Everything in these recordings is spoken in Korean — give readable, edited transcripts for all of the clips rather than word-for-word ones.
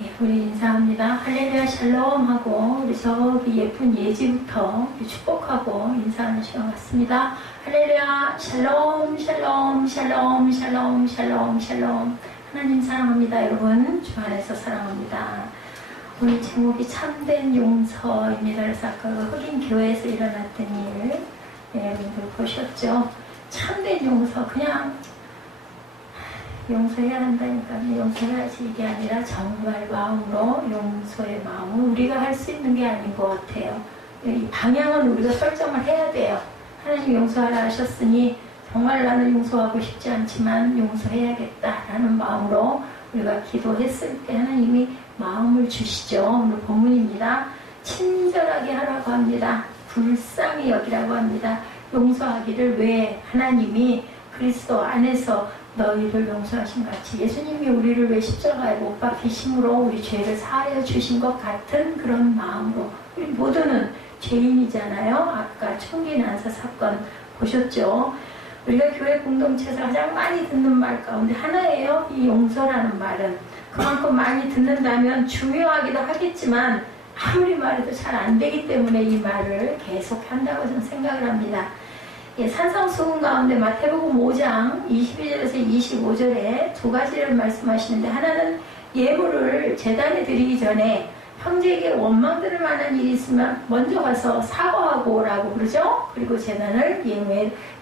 예, 우리 인사합니다. 할렐루야 샬롬 하고 우리 저기 예쁜 예지부터 축복하고 인사하는 시간 같습니다. 할렐루야 샬롬 샬롬 샬롬 샬롬 샬롬 샬롬. 하나님 사랑합니다. 여러분 주 안에서 사랑합니다. 오늘 제목이 참된 용서입니다. 그래서 아까 흑인 교회에서 일어났던 일 여러분들 보셨죠? 참된 용서, 그냥 용서해야 한다니까요. 용서해야지 이게 아니라 정말 마음으로 용서의 마음은 우리가 할 수 있는 게 아닌 것 같아요. 이 방향은 우리가 설정을 해야 돼요. 하나님 용서하라 하셨으니 정말 나는 용서하고 싶지 않지만 용서해야겠다라는 마음으로 우리가 기도했을 때 하나님이 마음을 주시죠. 오늘 본문입니다. 친절하게 하라고 합니다. 불쌍히 여기라고 합니다. 용서하기를 왜 하나님이 그리스도 안에서 너희를 용서하신 같이 예수님이 우리를 왜 십자가에 못 박히심으로 우리 죄를 사하여 주신 것 같은 그런 마음으로, 우리 모두는 죄인이잖아요. 아까 총기 난사 사건 보셨죠? 우리가 교회 공동체에서 가장 많이 듣는 말 가운데 하나예요. 이 용서라는 말은 그만큼 많이 듣는다면 중요하기도 하겠지만 아무리 말해도 잘 안 되기 때문에 이 말을 계속 한다고 저는 생각을 합니다. 산상수훈 가운데 마태복음 5장 22절에서 25절에 두 가지를 말씀하시는데, 하나는 예물을 제단에 드리기 전에 형제에게 원망 들을 만한 일이 있으면 먼저 가서 사과하고 오라고 그러죠. 그리고 제단에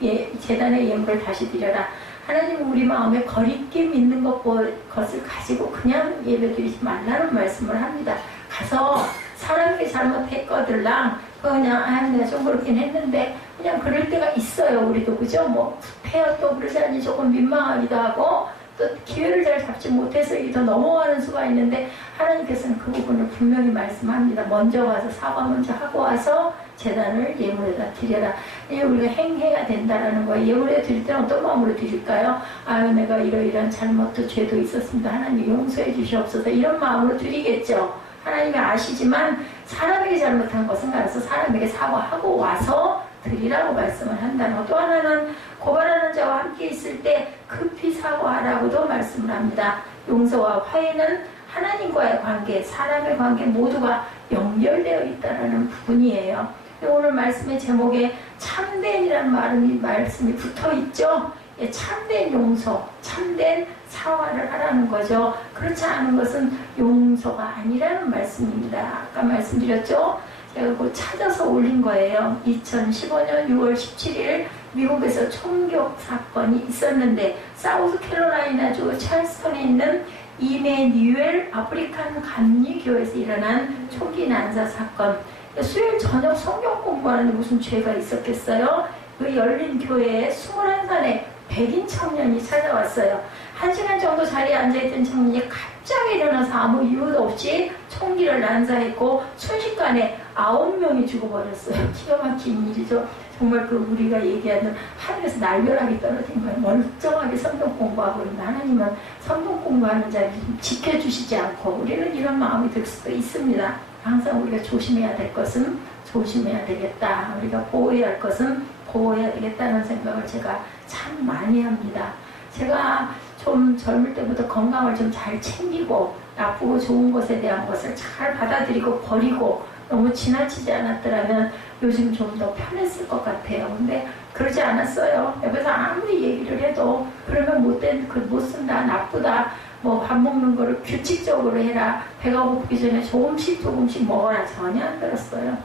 예물을 다시 드려라. 하나님은 우리 마음에 거리낌 있는 것을 가지고 그냥 예배드리지 말라는 말씀을 합니다. 가서 사람이 잘못했거들랑 그냥 내가 좀 그렇긴 했는데 그냥 그럴 때가 있어요. 우리도 그죠? 뭐 부패야 또 그러자니 조금 민망하기도 하고 또 기회를 잘 잡지 못해서 이게 더 넘어가는 수가 있는데, 하나님께서는 그 부분을 분명히 말씀합니다. 먼저 가서 사과 먼저 하고 와서 제단을 예물에다 드려라. 이게 우리가 행해야 된다라는 거예요. 예물에 드릴 때는 어떤 마음으로 드릴까요? 아유, 내가 이러이러한 잘못도 죄도 있었습니다. 하나님 용서해 주시옵소서. 이런 마음으로 드리겠죠. 하나님이 아시지만 사람에게 잘못한 것은 가서 사람에게 사과하고 와서 드리라고 말씀을 한다는 것. 또 하나는 고발하는 자와 함께 있을 때 급히 사과하라고도 말씀을 합니다. 용서와 화해는 하나님과의 관계, 사람의 관계 모두가 연결되어 있다는 부분이에요. 오늘 말씀의 제목에 참된이라는 말씀이 붙어 있죠. 참된 용서, 참된 사과를 하라는 거죠. 그렇지 않은 것은 용서가 아니라는 말씀입니다. 아까 말씀드렸죠. 제가 그거 찾아서 올린 거예요. 2015년 6월 17일 미국에서 총격 사건이 있었는데, 사우스캐롤라이나주 찰스턴에 있는 이메뉴엘 아프리칸 감리교에서 일어난 총기 난사 사건. 수요일 저녁 성경 공부하는데 무슨 죄가 있었겠어요? 그 열린 교회에 21살의 백인 청년이 찾아왔어요. 1시간 정도 자리에 앉아있던 청년이 갑자기 일어나서 아무 이유도 없이 총기를 난사했고 순식간에 9명이 죽어버렸어요. 기가 막힌 일이죠. 정말 그 우리가 얘기하는 하늘에서 날벼락이 떨어진 거예요. 멀쩡하게 성경 공부하고 있는데 하나님은 성경 공부하는 자를 지켜주시지 않고 우리는 이런 마음이 들 수도 있습니다. 항상 우리가 조심해야 될 것은 조심해야 되겠다. 우리가 보호해야 할 것은 보호해야 되겠다는 생각을 제가 참 많이 합니다. 제가 좀 젊을 때부터 건강을 좀 잘 챙기고 나쁘고 좋은 것에 대한 것을 잘 받아들이고 버리고 너무 지나치지 않았더라면 요즘 좀 더 편했을 것 같아요. 근데 그러지 않았어요. 옆에서 아무리 얘기를 해도 그러면 못 쓴다, 나쁘다, 뭐 밥 먹는 거를 규칙적으로 해라, 배가 고프기 전에 조금씩 먹어라, 전혀 안 들었어요.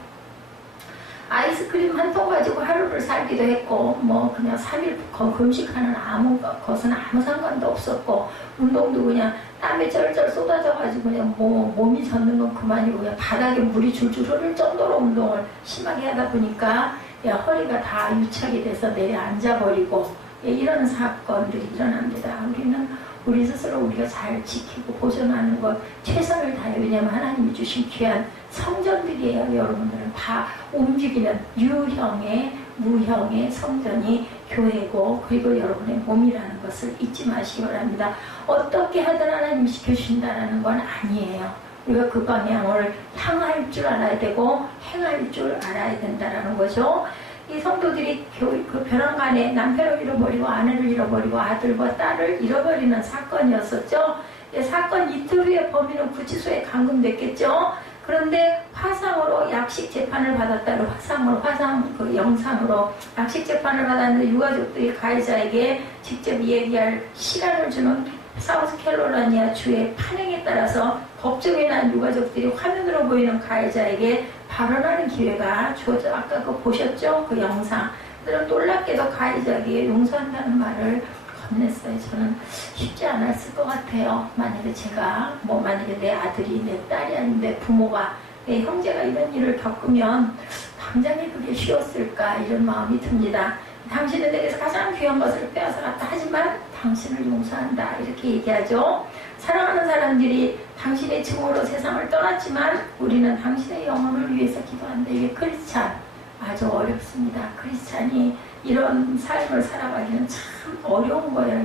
아이스크림 한 통 가지고 하루를 살기도 했고, 뭐 그냥 3일 금식하는 것은 아무 상관도 없었고, 운동도 그냥 땀이 쩔쩔 쏟아져가지고 그냥 몸이 젖는 건 그만이고 그냥 바닥에 물이 줄줄 흐를 정도로 운동을 심하게 하다 보니까 허리가 다 유착이 돼서 내려앉아버리고 이런 사건들이 일어납니다. 우리는 우리 스스로 우리가 잘 지키고 보존하는 것 최선을 다해. 왜냐하면 하나님이 주신 귀한 성전들이에요. 여러분들은 다 움직이는 유형의 무형의 성전이 교회고, 그리고 여러분의 몸이라는 것을 잊지 마시기 바랍니다. 어떻게 하든 하나님이 지켜주신다는 건 아니에요. 우리가 그 방향을 향할 줄 알아야 되고 행할 줄 알아야 된다는 거죠. 이 성도들이 그 벼랑간에 남편을 잃어버리고 아내를 잃어버리고 아들과 딸을 잃어버리는 사건이었었죠. 사건 이틀 후에 범인은 구치소에 감금됐겠죠. 그런데 화상으로 약식 재판을 받았다는 화상 그 영상으로 약식 재판을 받았는데 유가족들이 가해자에게 직접 얘기할 시간을 주는 사우스캐롤라이나 주의 판행에 따라서 법정에 난 유가족들이 화면으로 보이는 가해자에게 발언하는 기회가 주어져. 아까 그거 보셨죠? 그 영상. 그들은 놀랍게도 가해자에게 용서한다는 말을 건넸어요. 저는 쉽지 않았을 것 같아요. 만약에 제가 만약에 내 아들이 내 딸이 아닌데 부모가 내 형제가 이런 일을 겪으면 당장에 그게 쉬웠을까 이런 마음이 듭니다. 당신은 내게서 가장 귀한 것을 빼앗아갔다. 하지만 당신을 용서한다. 이렇게 얘기하죠. 사랑하는 사람들이 당신의 증오로 세상을 떠났지만 우리는 당신의 영혼을 위해서 기도한다. 이게 크리스찬. 아주 어렵습니다. 크리스찬이 이런 삶을 살아가기는 참 어려운 거예요.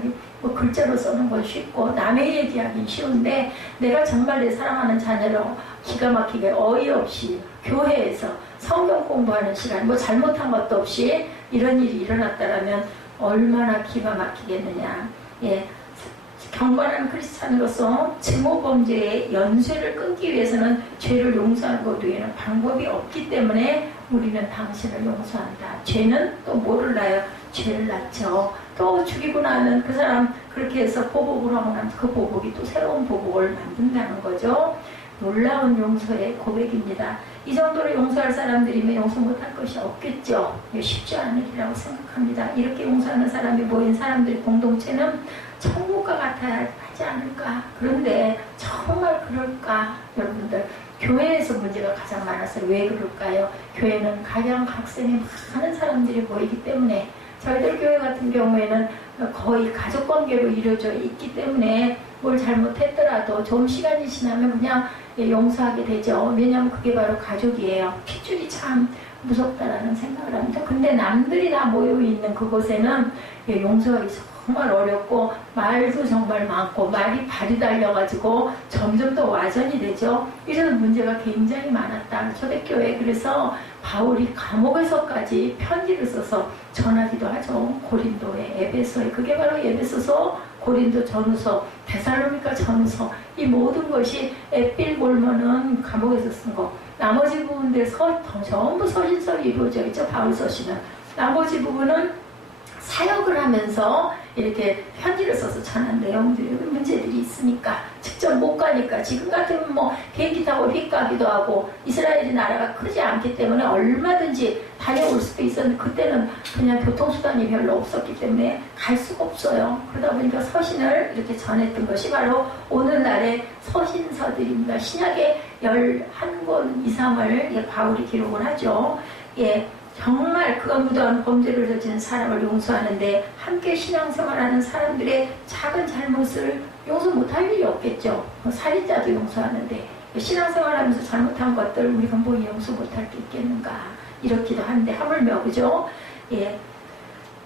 글자로 써는 건 쉽고 남의 얘기하기는 쉬운데 내가 정말 내 사랑하는 자녀로 기가 막히게 어이없이 교회에서 성경 공부하는 시간 잘못한 것도 없이 이런 일이 일어났다라면 얼마나 기가 막히겠느냐. 경건한 크리스찬으로서 증오 범죄의 연쇄를 끊기 위해서는 죄를 용서하는 것 외에는 방법이 없기 때문에 우리는 당신을 용서한다. 죄는 또 뭐를 낳아요? 죄를 낳죠. 또 죽이고 나면 그 사람 그렇게 해서 보복을 하고 나면 그 보복이 또 새로운 보복을 만든다는 거죠. 놀라운 용서의 고백입니다. 이 정도로 용서할 사람들이면 용서 못할 것이 없겠죠. 쉽지 않은 일이라고 생각합니다. 이렇게 용서하는 사람이 모인 사람들의 공동체는 천국과 같아야 하지 않을까. 그런데 정말 그럴까? 여러분들 교회에서 문제가 가장 많았어요. 왜 그럴까요? 교회는 각양각색의 많은 사람들이 모이기 때문에 저희들 교회 같은 경우에는 거의 가족관계로 이루어져 있기 때문에 뭘 잘못했더라도 좀 시간이 지나면 그냥 용서하게 되죠. 왜냐하면 그게 바로 가족이에요. 핏줄이 참 무섭다라는 생각을 합니다. 근데 남들이 다 모여있는 그곳에는 용서하기 정말 어렵고 말도 정말 많고 말이 발이 달려가지고 점점 더 와전이 되죠. 이런 문제가 굉장히 많았다. 초대교회 그래서 바울이 감옥에서까지 편지를 써서 전하기도 하죠. 고린도에, 에베소에. 그게 바로 에베소서, 고린도 전후서, 데살로니가 전후서. 이 모든 것이 에필골머는 감옥에서 쓴 거. 나머지 부분들 전부 서신서로 이루어져 있죠. 바울 서신은. 나머지 부분은 사역을 하면서 이렇게 편지를 써서 전한 내용들이 문제들이 있으니까 직접 못 가니까 지금 같으면 비행기 타고 휙 가기도 하고 이스라엘이 나라가 크지 않기 때문에 얼마든지 다녀올 수도 있었는데 그때는 그냥 교통수단이 별로 없었기 때문에 갈 수가 없어요. 그러다 보니까 서신을 이렇게 전했던 것이 바로 오늘날의 서신서들입니다. 신약의 11권 이상을 바울이 기록을 하죠. 정말 그가 무도한 범죄를 저지른 사람을 용서하는데 함께 신앙생활하는 사람들의 작은 잘못을 용서 못할 일이 없겠죠. 살인자도 용서하는데 신앙생활하면서 잘못한 것들 우리가 용서 못할 게 있겠는가 이렇기도 한데 하물며 그죠?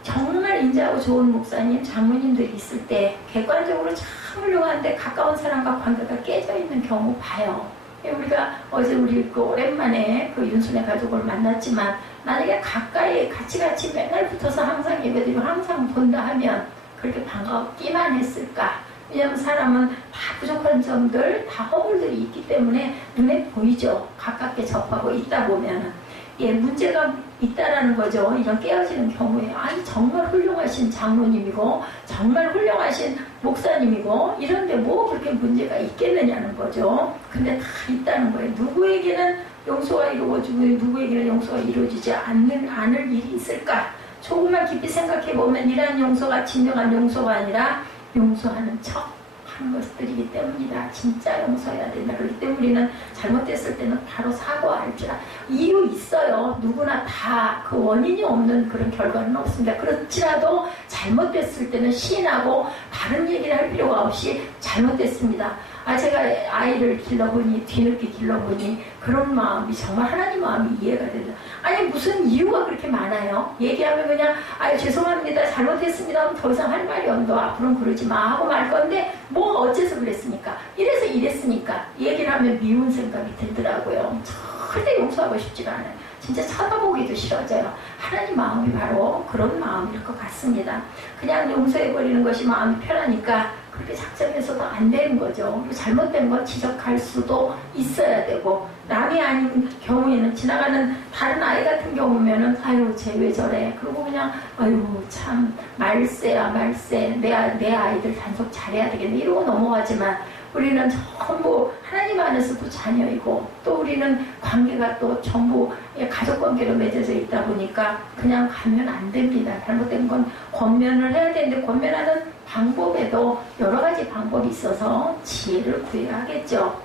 정말 인자하고 좋은 목사님, 장로님들이 있을 때 객관적으로 참 훌륭한데 가까운 사람과 관계가 깨져 있는 경우 봐요. 우리가 어제 우리 오랜만에 윤순의 가족을 만났지만 만약에 가까이 같이 맨날 붙어서 항상 예배드리고 항상 본다 하면 그렇게 반갑기만 했을까? 왜냐하면 사람은 다 부족한 점들, 다 허물들이 있기 때문에 눈에 보이죠. 가깝게 접하고 있다 보면은. 문제가 있다라는 거죠. 이런 깨어지는 경우에. 아니, 정말 훌륭하신 장로님이고, 정말 훌륭하신 목사님이고, 이런데 뭐 그렇게 문제가 있겠느냐는 거죠. 근데 다 있다는 거예요. 누구에게는 용서가 이루어지고, 누구에게는 용서가 이루어지지 않을 일이 있을까? 조금만 깊이 생각해보면, 이러한 용서가 진정한 용서가 아니라, 용서하는 척 하는 것들이기 때문이다. 진짜 용서해야 된다. 그렇기 때문에 우리는 잘못됐을 때는 바로 사과할 줄 이유 있어요. 누구나 다 그 원인이 없는 그런 결과는 없습니다. 그렇지라도 잘못됐을 때는 시인하고 다른 얘기를 할 필요가 없이 잘못됐습니다. 제가 아이를 길러보니 뒤늦게 길러보니 그런 마음이 정말 하나님 마음이 이해가 된다. 아니 무슨 이유가 그렇게 많아요? 얘기하면 그냥 죄송합니다 잘못했습니다 하면 더 이상 할 말이 없어. 앞으로는 그러지 마 하고 말 건데 뭐 어째서 그랬습니까? 이래서 이랬으니까 얘기를 하면 미운 생각이 들더라고요. 절대 용서하고 싶지가 않아요. 진짜 쳐다보기도 싫어져요. 하나님 마음이 바로 그런 마음일 것 같습니다. 그냥 용서해버리는 것이 마음이 편하니까 그렇게 작정해서도 안 되는 거죠. 그리고 잘못된 건 지적할 수도 있어야 되고, 남이 아닌 경우에는 지나가는 다른 아이 같은 경우면은 아유 쟤 왜 저래, 그리고 그냥 아유 참 말세야 말세, 내 아이들 단속 잘해야 되겠네 이러고 넘어가지만, 우리는 전부 하나님 안에서도 자녀이고, 또 우리는 관계가 또 전부 가족 관계로 맺어져 있다 보니까 그냥 가면 안 됩니다. 잘못된 건 권면을 해야 되는데, 권면하는 방법에도 여러 가지 방법이 있어서 지혜를 구해야 하겠죠.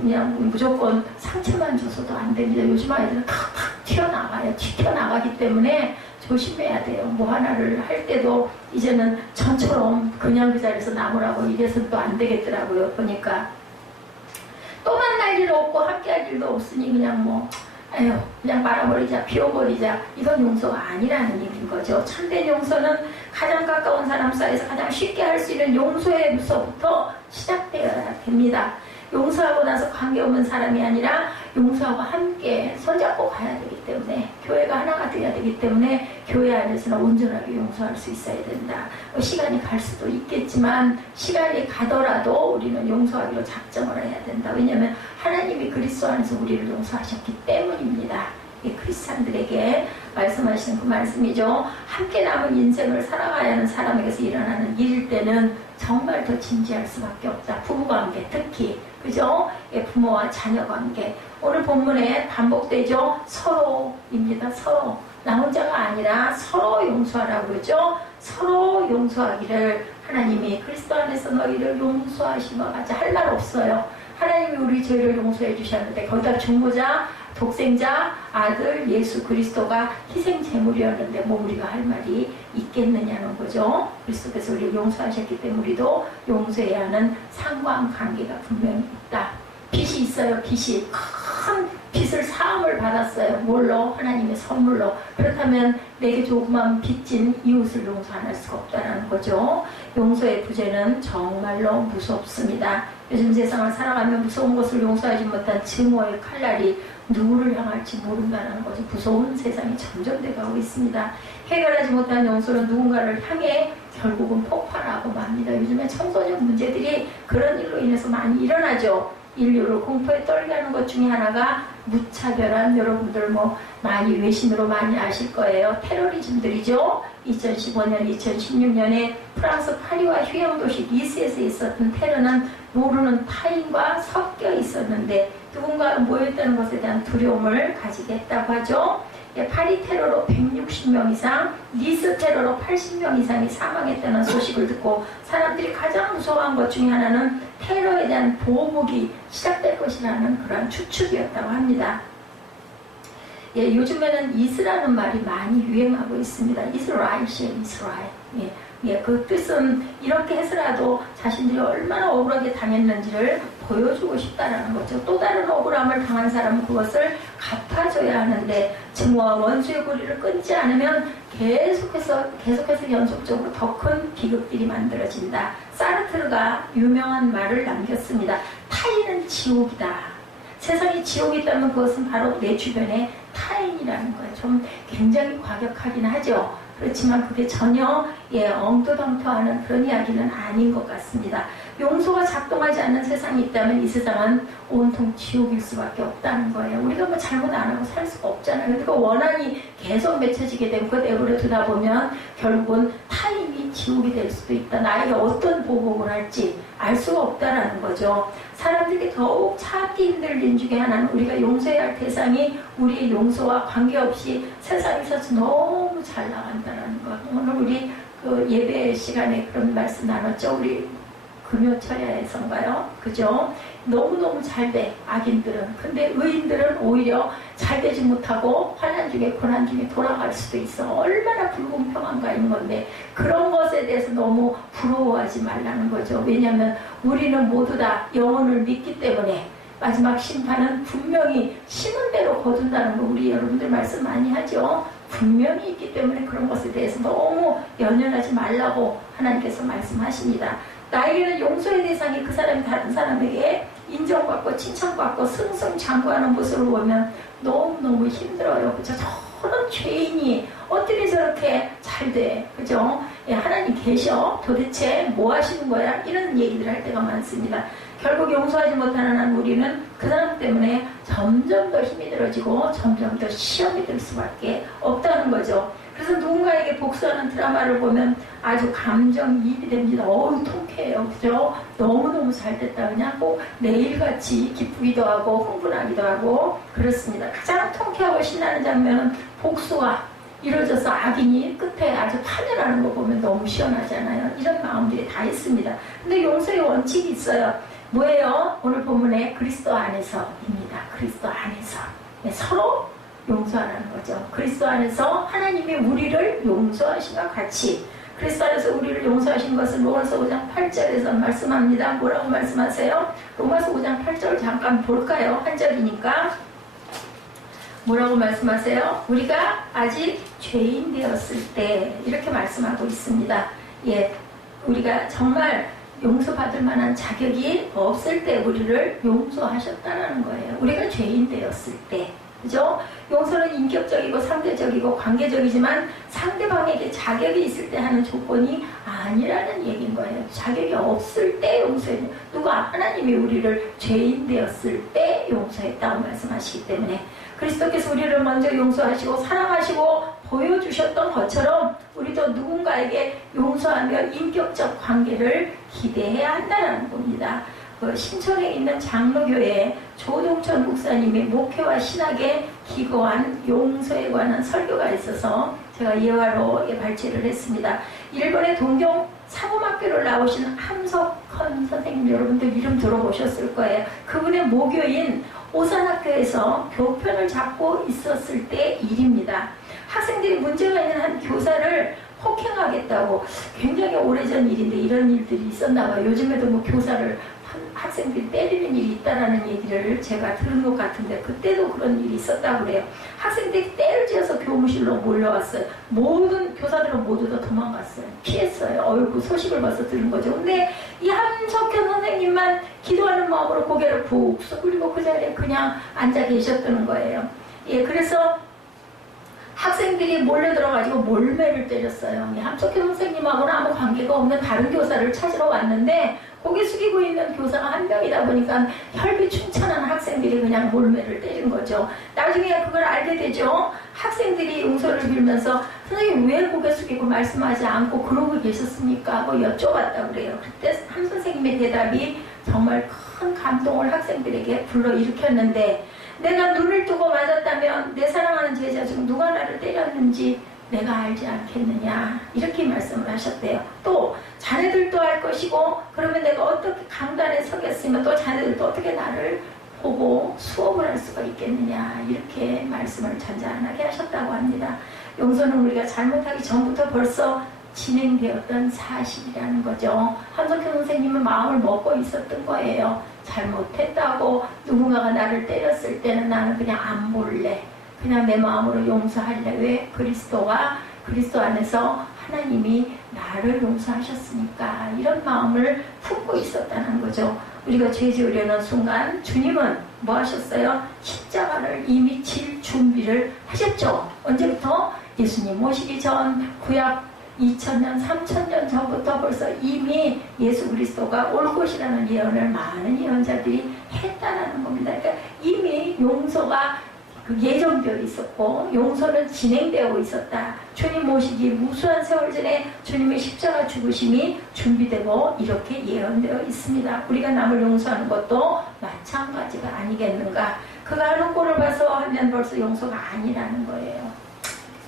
그냥 무조건 상처만 줘서도 안 됩니다. 요즘 아이들은 탁탁 튀어나가기 때문에 조심해야 돼요. 뭐 하나를 할 때도 이제는 전처럼 그냥 그 자리에서 남으라고 이래서는 또 안 되겠더라고요. 보니까 또 만날 일 없고 함께 할 일도 없으니 그냥 그냥 말아버리자, 비워버리자, 이건 용서가 아니라는 얘기인 거죠. 참된 용서는 가장 가까운 사람 사이에서 가장 쉽게 할 수 있는 용서에서부터 시작되어야 됩니다. 용서하고 나서 관계없는 사람이 아니라 용서하고 함께 손잡고 가야 되기 때문에, 교회가 하나가 되어야 되기 때문에 교회 안에서는 온전하게 용서할 수 있어야 된다. 시간이 갈 수도 있겠지만 시간이 가더라도 우리는 용서하기로 작정을 해야 된다. 왜냐하면 하나님이 그리스도 안에서 우리를 용서하셨기 때문입니다. 크리스찬들에게 말씀하시는 그 말씀이죠. 함께 남은 인생을 살아가야 하는 사람에게서 일어나는 일일 때는 정말 더 진지할 수밖에 없다. 부부관계 특히, 그죠? 부모와 자녀관계. 오늘 본문에 반복되죠. 서로입니다. 서로. 나 혼자가 아니라 서로 용서하라고 그러죠. 서로 용서하기를 하나님이 그리스도 안에서 너희를 용서하시며 같이 할 말 없어요. 하나님이 우리 죄를 용서해 주셨는데 거기다 중보자, 독생자, 아들 예수 그리스도가 희생 제물이었는데 뭐 우리가 할 말이 있겠느냐는 거죠. 그리스도께서 우리를 용서하셨기 때문에 우리도 용서해야 하는 상관관계가 분명히 있다. 빚이 있어요. 빚이 큰 빚을 사함을 받았어요. 뭘로? 하나님의 선물로. 그렇다면 내게 조그만 빚진 이웃을 용서 안 할 수가 없다는 거죠. 용서의 부재는 정말로 무섭습니다. 요즘 세상을 살아가며 무서운 것을 용서하지 못한 증오의 칼날이 누구를 향할지 모른다는 거죠. 무서운 세상이 점점 돼가고 있습니다. 해결하지 못한 용서는 누군가를 향해 결국은 폭발하고 맙니다. 요즘에 청소년 문제들이 그런 일로 인해서 많이 일어나죠. 인류를 공포에 떨게 하는 것 중에 하나가 무차별한, 여러분들 많이 외신으로 많이 아실 거예요. 테러리즘들이죠. 2015년, 2016년에 프랑스 파리와 휴양 도시 니스에서 있었던 테러는 모르는 타인과 섞여 있었는데 누군가 모였다는 것에 대한 두려움을 가지게 했다고 하죠. 파리 테러로 160명 이상, 니스 테러로 80명 이상이 사망했다는 소식을 듣고 사람들이 가장 무서워한 것 중에 하나는 테러에 대한 보복이 시작될 것이라는 그런 추측이었다고 합니다. 요즘에는 이스라는 말이 많이 유행하고 있습니다. 이스라엘이에요, 이스라엘. 그 뜻은 이렇게 해서라도 자신들이 얼마나 억울하게 당했는지를 보여주고 싶다라는 거죠. 또 다른 억울함을 당한 사람은 그것을 갚아줘야 하는데 증오와 원수의 고리를 끊지 않으면 계속해서 연속적으로 더 큰 비극들이 만들어진다. 사르트르가 유명한 말을 남겼습니다. 타인은 지옥이다. 세상에 지옥이 있다면 그것은 바로 내 주변의 타인이라는 거예요. 좀 굉장히 과격하긴 하죠. 그렇지만 그게 전혀 엉터덩터하는 그런 이야기는 아닌 것 같습니다. 용서가 작동하지 않는 세상이 있다면 이 세상은 온통 지옥일 수밖에 없다는 거예요. 우리가 잘못 안 하고 살 수가 없잖아요. 그러니까 원한이 계속 맺혀지게 되고 그 내버려 두다 보면 결국은 타인이 지옥이 될 수도 있다. 나에게 어떤 보복을 할지 알 수가 없다라는 거죠. 사람들이 더욱 참기 힘들 일 중에 하나는 우리가 용서해야 할 대상이 우리의 용서와 관계없이 세상에서 너무 잘 나간다는 것. 오늘 우리 그 예배 시간에 그런 말씀 나눴죠. 우리 금요철야에서인가요? 그죠? 너무너무 잘 돼, 악인들은. 근데 의인들은 오히려 잘 되지 못하고 환난 중에 고난 중에 돌아갈 수도 있어. 얼마나 불공평한가 있는 건데 그런 것에 대해서 너무 부러워하지 말라는 거죠. 왜냐하면 우리는 모두 다 영혼을 믿기 때문에 마지막 심판은 분명히 심은 대로 거둔다는 거 우리 여러분들 말씀 많이 하죠. 분명히 있기 때문에 그런 것에 대해서 너무 연연하지 말라고 하나님께서 말씀하십니다. 나에게는 용서의 대상이 그 사람이 다른 사람에게 인정받고 칭찬받고 승승장구하는 모습을 보면 너무너무 힘들어요. 그죠? 저런 죄인이 어떻게 저렇게 잘 돼? 그죠? 하나님 계셔? 도대체 뭐 하시는 거야? 이런 얘기들 할 때가 많습니다. 결국 용서하지 못하는 한 우리는 그 사람 때문에 점점 더 힘이 들어지고 점점 더 시험이 들 수밖에 없다는 거죠. 그래서 누군가에게 복수하는 드라마를 보면 아주 감정이입이 됩니다. 통쾌해요. 그죠? 너무너무 잘 됐다. 그냥 꼭 매일같이 기쁘기도 하고 흥분하기도 하고 그렇습니다. 가장 통쾌하고 신나는 장면은 복수가 이루어져서 악인이 끝에 아주 파멸하는 거 보면 너무 시원하잖아요. 이런 마음들이 다 있습니다. 근데 용서의 원칙이 있어요. 뭐예요? 오늘 본문에 그리스도 안에서입니다. 그리스도 안에서. 서로 용서하라는 거죠. 그리스도 안에서 하나님이 우리를 용서하신과 같이 그리스도 안에서 우리를 용서하신 것을 로마서 5장 8절에서 말씀합니다. 뭐라고 말씀하세요? 로마서 5장 8절 잠깐 볼까요? 한 절이니까. 뭐라고 말씀하세요? 우리가 아직 죄인 되었을 때 이렇게 말씀하고 있습니다. 우리가 정말 용서받을 만한 자격이 없을 때 우리를 용서하셨다는 거예요. 우리가 죄인 되었을 때. 그죠? 용서는 인격적이고 상대적이고 관계적이지만 상대방에게 자격이 있을 때 하는 조건이 아니라는 얘기인 거예요. 자격이 없을 때 용서해요. 누가? 하나님이 우리를 죄인 되었을 때 용서했다고 말씀하시기 때문에 그리스도께서 우리를 먼저 용서하시고 사랑하시고 보여주셨던 것처럼 우리도 누군가에게 용서하며 인격적 관계를 기대해야 한다는 겁니다. 신촌에 있는 장로교회 조동천 목사님이 목회와 신학에 기거한 용서에 관한 설교가 있어서 제가 예화로 발췌를 했습니다. 일본의 동경 사범학교를 나오신 함석헌 선생님 여러분들 이름 들어보셨을 거예요. 그분의 모교인 오산학교에서 교편을 잡고 있었을 때 일입니다. 학생들이 문제가 있는 한 교사를 폭행하겠다고 굉장히 오래전 일인데 이런 일들이 있었나 봐요. 요즘에도 뭐 교사를 학생들이 때리는 일이 있다라는 얘기를 제가 들은 것 같은데 그때도 그런 일이 있었다고 그래요. 학생들이 때를 지어서 교무실로 몰려왔어요. 모든 교사들은 모두 다 도망갔어요. 피했어요. 그 소식을 벌써 들은 거죠. 근데 이 함석현 선생님만 기도하는 마음으로 고개를 푹 숙이고 그 자리에 그냥 앉아 계셨다는 거예요. 그래서 학생들이 몰려들어가지고 몰매를 때렸어요. 함석현 선생님하고는 아무 관계가 없는 다른 교사를 찾으러 왔는데 고개 숙이고 있는 교사가 한 명이다 보니까 혈기 충천한 학생들이 그냥 몰매를 때린 거죠. 나중에 그걸 알게 되죠. 학생들이 용서를 빌면서 선생님 왜 고개 숙이고 말씀하지 않고 그러고 계셨습니까? 하고 여쭤봤다고 그래요. 그때 함 선생님의 대답이 정말 큰 감동을 학생들에게 불러일으켰는데 내가 눈을 뜨고 맞았다면 내 사랑하는 제자 중 누가 나를 때렸는지 내가 알지 않겠느냐 이렇게 말씀을 하셨대요. 또 자네들도 알 것이고 그러면 내가 어떻게 강단에 서겠으면 또 자네들도 어떻게 나를 보고 수업을 할 수가 있겠느냐 이렇게 말씀을 잔잔하게 하셨다고 합니다. 용서는 우리가 잘못하기 전부터 벌써 진행되었던 사실이라는 거죠. 함석현 선생님은 마음을 먹고 있었던 거예요. 잘못했다고 누군가가 나를 때렸을 때는 나는 그냥 안 볼래. 그냥 내 마음으로 용서할래. 왜? 그리스도 안에서 하나님이 나를 용서하셨으니까 이런 마음을 품고 있었다는 거죠. 우리가 죄 지으려는 순간 주님은 뭐 하셨어요? 십자가를 이미 질 준비를 하셨죠. 언제부터? 예수님 모시기 전 구약 2000년, 3000년 전부터 벌써 이미 예수 그리스도가 올 것이라는 예언을 많은 예언자들이 했다는 겁니다. 그러니까 이미 용서가 예정되어 있었고 용서는 진행되고 있었다. 주님 모시기 무수한 세월 전에 주님의 십자가 죽으심이 준비되고 이렇게 예언되어 있습니다. 우리가 남을 용서하는 것도 마찬가지가 아니겠는가. 그가 하는 꼴을 봐서 하면 벌써 용서가 아니라는 거예요.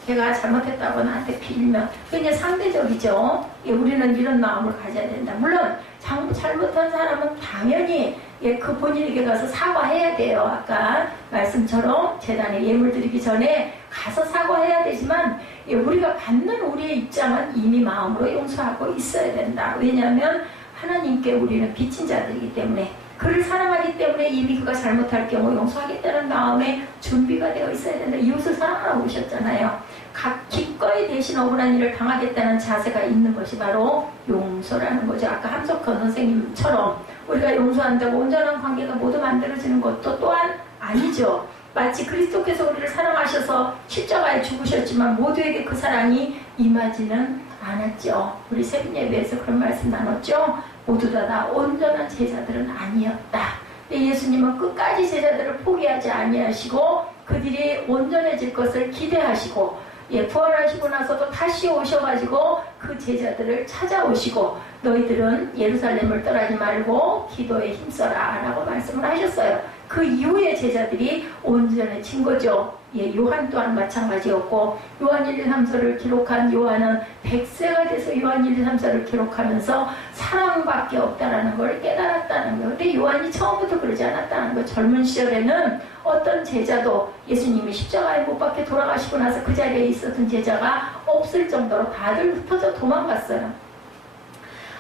걔가 잘못했다고 나한테 빌면 그게 상대적이죠. 우리는 이런 마음을 가져야 된다. 물론 잘못한 사람은 당연히 그 본인에게 가서 사과해야 돼요. 아까 말씀처럼 제단에 예물 드리기 전에 가서 사과해야 되지만 우리가 받는 우리의 입장은 이미 마음으로 용서하고 있어야 된다. 왜냐하면 하나님께 우리는 빚진 자들이기 때문에 그를 사랑하기 때문에 이미 그가 잘못할 경우 용서하겠다는 마음에 준비가 되어 있어야 된다. 이웃을 사랑하라고 하셨잖아요. 기꺼이 대신 억울한 일을 당하겠다는 자세가 있는 것이 바로 용서라는 거죠. 아까 함석헌 선생님처럼 우리가 용서한다고 온전한 관계가 모두 만들어지는 것도 또한 아니죠. 마치 그리스도께서 우리를 사랑하셔서 십자가에 죽으셨지만 모두에게 그 사랑이 임하지는 않았죠. 우리 새벽 예배에서 그런 말씀 나눴죠. 모두 다 온전한 제자들은 아니었다. 예수님은 끝까지 제자들을 포기하지 아니하시고 그들이 온전해질 것을 기대하시고 부활하시고 나서도 다시 오셔가지고 그 제자들을 찾아오시고 너희들은 예루살렘을 떠나지 말고 기도에 힘써라 라고 말씀을 하셨어요. 그 이후에 제자들이 온전해진 거죠. 요한 또한 마찬가지였고 요한 1, 2, 3서를 기록한 요한은 100세가 돼서 요한 1, 2, 3서를 기록하면서 사랑밖에 없다라는 걸 깨달았다는 거예요. 근데 요한이 처음부터 그러지 않았다는 거예요. 젊은 시절에는 어떤 제자도 예수님이 십자가에 못 박혀 돌아가시고 나서 그 자리에 있었던 제자가 없을 정도로 다들 흩어져 도망갔어요.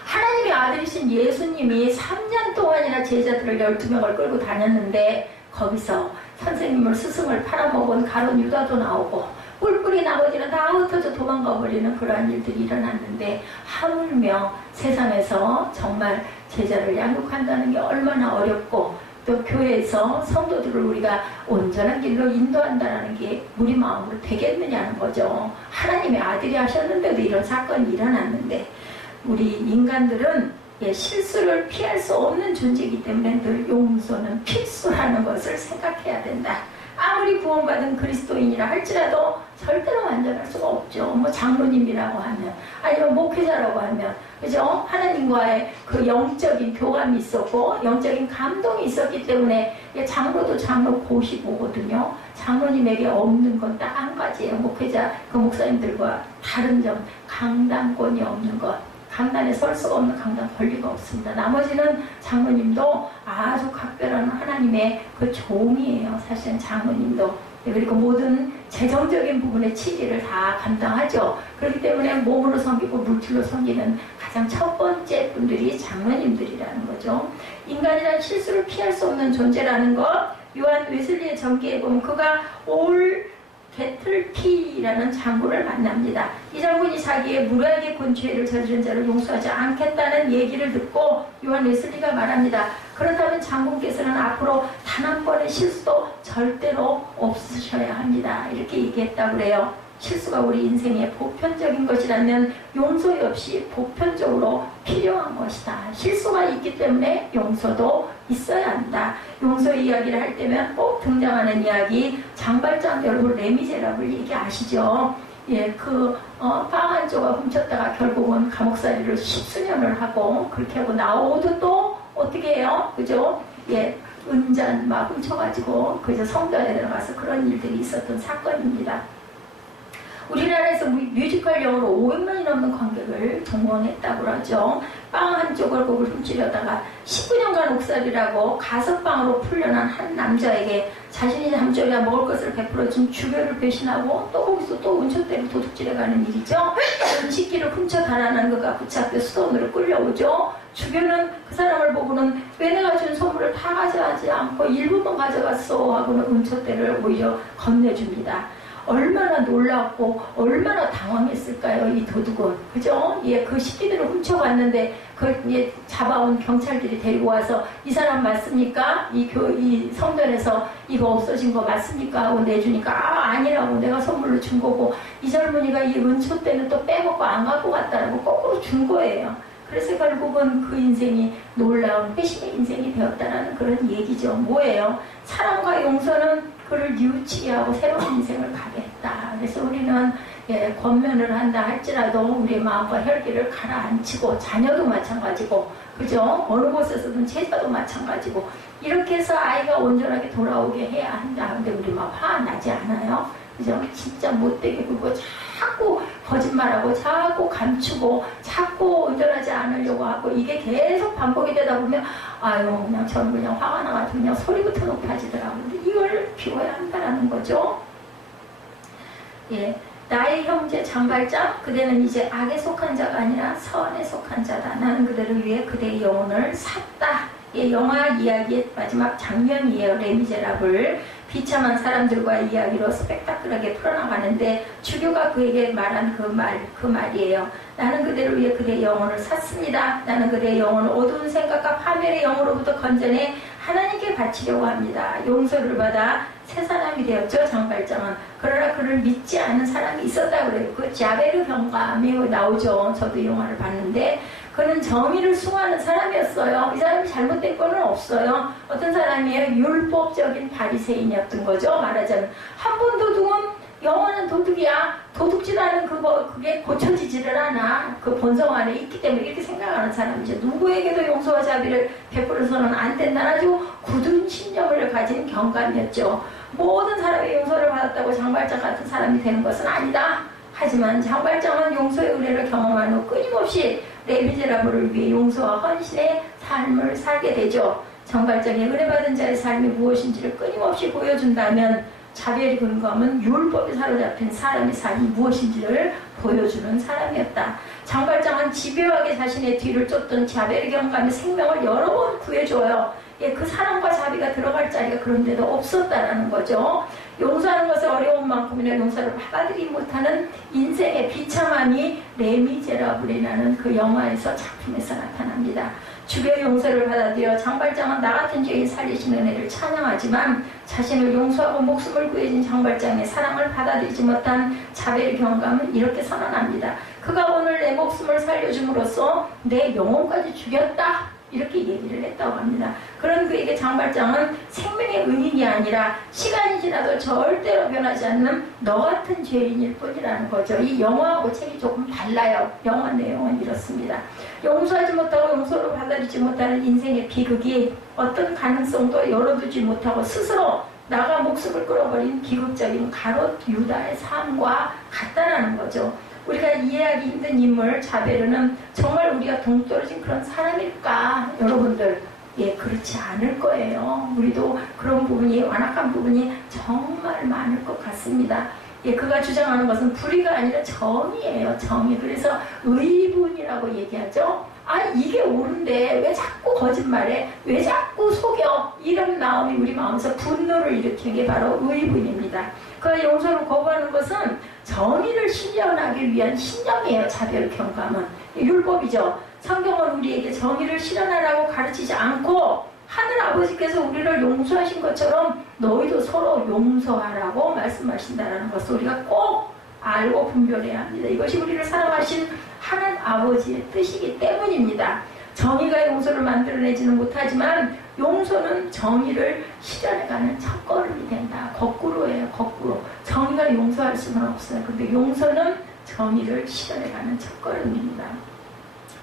하나님의 아들이신 예수님이 3년 동안이나 제자들을 12명을 끌고 다녔는데 거기서 선생님을 스승을 팔아먹은 가룟 유다도 나오고 뿔뿔이 나머지는 다 흩어져 도망가버리는 그러한 일들이 일어났는데 하물며 세상에서 정말 제자를 양육한다는 게 얼마나 어렵고 또 교회에서 성도들을 우리가 온전한 길로 인도한다는 게 우리 마음으로 되겠느냐는 거죠. 하나님의 아들이 하셨는데도 이런 사건이 일어났는데 우리 인간들은 실수를 피할 수 없는 존재이기 때문에 늘 용서는 필수라는 것을 생각해야 된다. 아무리 구원받은 그리스도인이라 할지라도 절대로 완전할 수가 없죠. 뭐 장로님이라고 하면 아니면 목회자라고 하면 그죠? 하나님과의 그 영적인 교감이 있었고 영적인 감동이 있었기 때문에 장로도 장로 고시보거든요. 장로님에게 없는 건 딱 한 가지예요. 목회자 그 목사님들과 다른 점 강단권이 없는 것. 강단에 설 수가 없는 강단 권리가 없습니다. 나머지는 장로님도 아주 각별한 하나님의 그 종이에요. 사실은 장로님도. 그리고 모든 재정적인 부분의 치리를 다 감당하죠. 그렇기 때문에 몸으로 섬기고 물질로 섬기는 가장 첫 번째 분들이 장로님들이라는 거죠. 인간이란 실수를 피할 수 없는 존재라는 것. 요한 웨슬리의 전기에 보면 그가 올 게틀피라는 장군을 만납니다. 이 장군이 자기의 무리하게 군 죄를 저지른 자를 용서하지 않겠다는 얘기를 듣고 요한 웨슬리가 말합니다. 그렇다면 장군께서는 앞으로 단 한 번의 실수도 절대로 없으셔야 합니다. 이렇게 얘기했다고 그래요. 실수가 우리 인생의 보편적인 것이라면 용서 역시 보편적으로 필요한 것이다. 실수가 있기 때문에 용서도 있어야 한다. 용서 이야기를 할 때면 꼭 등장하는 이야기 장발장 여러분 레미제라블 얘기 아시죠? 빵 한 조각 훔쳤다가 결국은 감옥살이를 10수년을 하고 그렇게 하고 나오도 또 어떻게 해요? 그죠? 은잔 막 훔쳐가지고 그저 성전에 들어가서 그런 일들이 있었던 사건입니다. 우리나라에서 뮤지컬 영어로 500만이 넘는 관객을 동원했다고 그러죠. 빵 한 조각을 훔치려다가 19년간 옥살이라고 가석방으로 풀려난 한 남자에게 자신이 잠자리에 먹을 것을 베풀어준 주교를 배신하고 또 거기서 또 운천대로 도둑질해가는 일이죠. 음식기를 훔쳐 달아난 그가 붙잡혀 수동으로 끌려오죠. 주교는 그 사람을 보고는 왜 내가 준 선물을 다 가져가지 않고 일부만 가져갔어 하고는 운천대를 오히려 건네줍니다. 얼마나 놀랍고 얼마나 당황했을까요, 이 도둑은. 그죠? 그 식기들을 훔쳐갔는데 잡아온 경찰들이 데리고 와서 이 사람 맞습니까? 이 성전에서 이거 없어진 거 맞습니까? 하고 내주니까 아니라고 내가 선물로 준 거고 이 젊은이가 이 은초 때는 또 빼먹고 안 갖고 갔다라고 거꾸로 준 거예요. 그래서 결국은 그 인생이 놀라운 회심의 인생이 되었다라는 그런 얘기죠. 뭐예요? 사랑과 용서는 그를 뉘우치게 하고 새로운 인생을 가게 했다. 그래서 우리는 권면을 한다 할지라도 우리 마음과 혈기를 가라앉히고 자녀도 마찬가지고 그죠? 어느 곳에서든 제자도 마찬가지고 이렇게 해서 아이가 온전하게 돌아오게 해야 한다. 근데 우리 막 화 나지 않아요? 그죠? 진짜 못되게 굴고 자꾸 거짓말하고 자꾸 감추고 자꾸 온전하지 않으려고 하고 이게 계속 반복이 되다 보면 그냥 저는 그냥 화가 나가지고 그냥 소리부터 높아지더라고요. 근데 이걸 비워야 한다라는 거죠. 나의 형제 장발장 그대는 이제 악에 속한 자가 아니라 선에 속한 자다. 나는 그대를 위해 그대의 영혼을 샀다. 영화 이야기의 마지막 장면이에요. 레미제라블. 비참한 사람들과의 이야기로 스펙타클하게 풀어나가는데 주교가 그에게 말한 그 말이에요. 나는 그대를 위해 그대의 영혼을 샀습니다. 나는 그대의 영혼을 어두운 생각과 파멸의 영으로부터 건져내 하나님께 바치려고 합니다. 용서를 받아 새 사람이 되었죠, 장발장은. 그러나 그를 믿지 않은 사람이 있었다고 그래요. 그 자베르 경감이 나오죠. 저도 이 영화를 봤는데 그는 정의를 수호하는 사람이었어요. 이 사람이 잘못된 거는 없어요. 어떤 사람이에요? 율법적인 바리새인이었던 거죠. 말하자면 한 번 도둑은 영원한 도둑이야. 도둑질하는 그게 고쳐지지를 않아. 그 본성 안에 있기 때문에 이렇게 생각하는 사람이죠. 누구에게도 용서와 자비를 베풀어서는 안 된다는 아주 굳은 신념을 가진 경감이었죠. 모든 사람이 용서를 받았다고 장발장 같은 사람이 되는 것은 아니다. 하지만 장발장은 용서의 은혜를 경험한 후 끊임없이 레미제라블을 위해 용서와 헌신의 삶을 살게 되죠. 장발장의 은혜받은 자의 삶이 무엇인지를 끊임없이 보여준다면 자비의 근검은 율법에 사로잡힌 사람의 삶이 무엇인지를 보여주는 사람이었다. 장발장은 집요하게 자신의 뒤를 쫓던 자비의 경감의 생명을 여러 번 구해줘요. 예, 그 사랑과 자비가 들어갈 자리가 그런데도 없었다라는 거죠. 용서하는 것이 어려운 만큼이나 용서를 받아들이지 못하는 인생의 비참함이 레미제라블이라는 그 영화에서 작품에서 나타납니다. 주의 용서를 받아들여 장발장은 나 같은 죄인 살리신 은혜를 찬양하지만 자신을 용서하고 목숨을 구해준 장발장의 사랑을 받아들이지 못한 자비의 경감은 이렇게 선언합니다. 그가 오늘 내 목숨을 살려줌으로써 내 영혼까지 죽였다. 이렇게 얘기를 했다고 합니다. 그런 그에게 장발장은 생명의 은인이 아니라 시간이 지나도 절대로 변하지 않는 너 같은 죄인일 뿐이라는 거죠. 이 영화하고 책이 조금 달라요. 영화 내용은 이렇습니다. 용서하지 못하고 용서를 받아들이지 못하는 인생의 비극이 어떤 가능성도 열어두지 못하고 스스로 나가 목숨을 끌어버린 비극적인 가롯 유다의 삶과 같다라는 거죠. 우리가 이해하기 힘든 인물 자베르는 정말 우리가 동떨어진 그런 사람일까? 여러분들, 예, 그렇지 않을 거예요. 우리도 그런 부분이, 완악한 부분이 정말 많을 것 같습니다. 예, 그가 주장하는 것은 불의가 아니라 정의예요. 정의. 그래서 의분이라고 얘기하죠. 아, 이게 옳은데 왜 자꾸 거짓말해? 왜 자꾸 속여? 이런 마음이 우리 마음에서 분노를 일으키는 게 바로 의분입니다. 그 용서를 거부하는 것은 정의를 실현하기 위한 신념이에요. 자비의 경감은 율법이죠. 성경은 우리에게 정의를 실현하라고 가르치지 않고 하늘 아버지께서 우리를 용서하신 것처럼 너희도 서로 용서하라고 말씀하신다는 것을 우리가 꼭 알고 분별해야 합니다. 이것이 우리를 사랑하신 하늘 아버지의 뜻이기 때문입니다. 정의가 용서를 만들어내지는 못하지만 용서는 정의를 실현해가는 첫걸음이 된다. 거꾸로예요. 거꾸로. 정의가 용서할 수는 없어요. 근데 용서는 정의를 실현해가는 첫걸음입니다.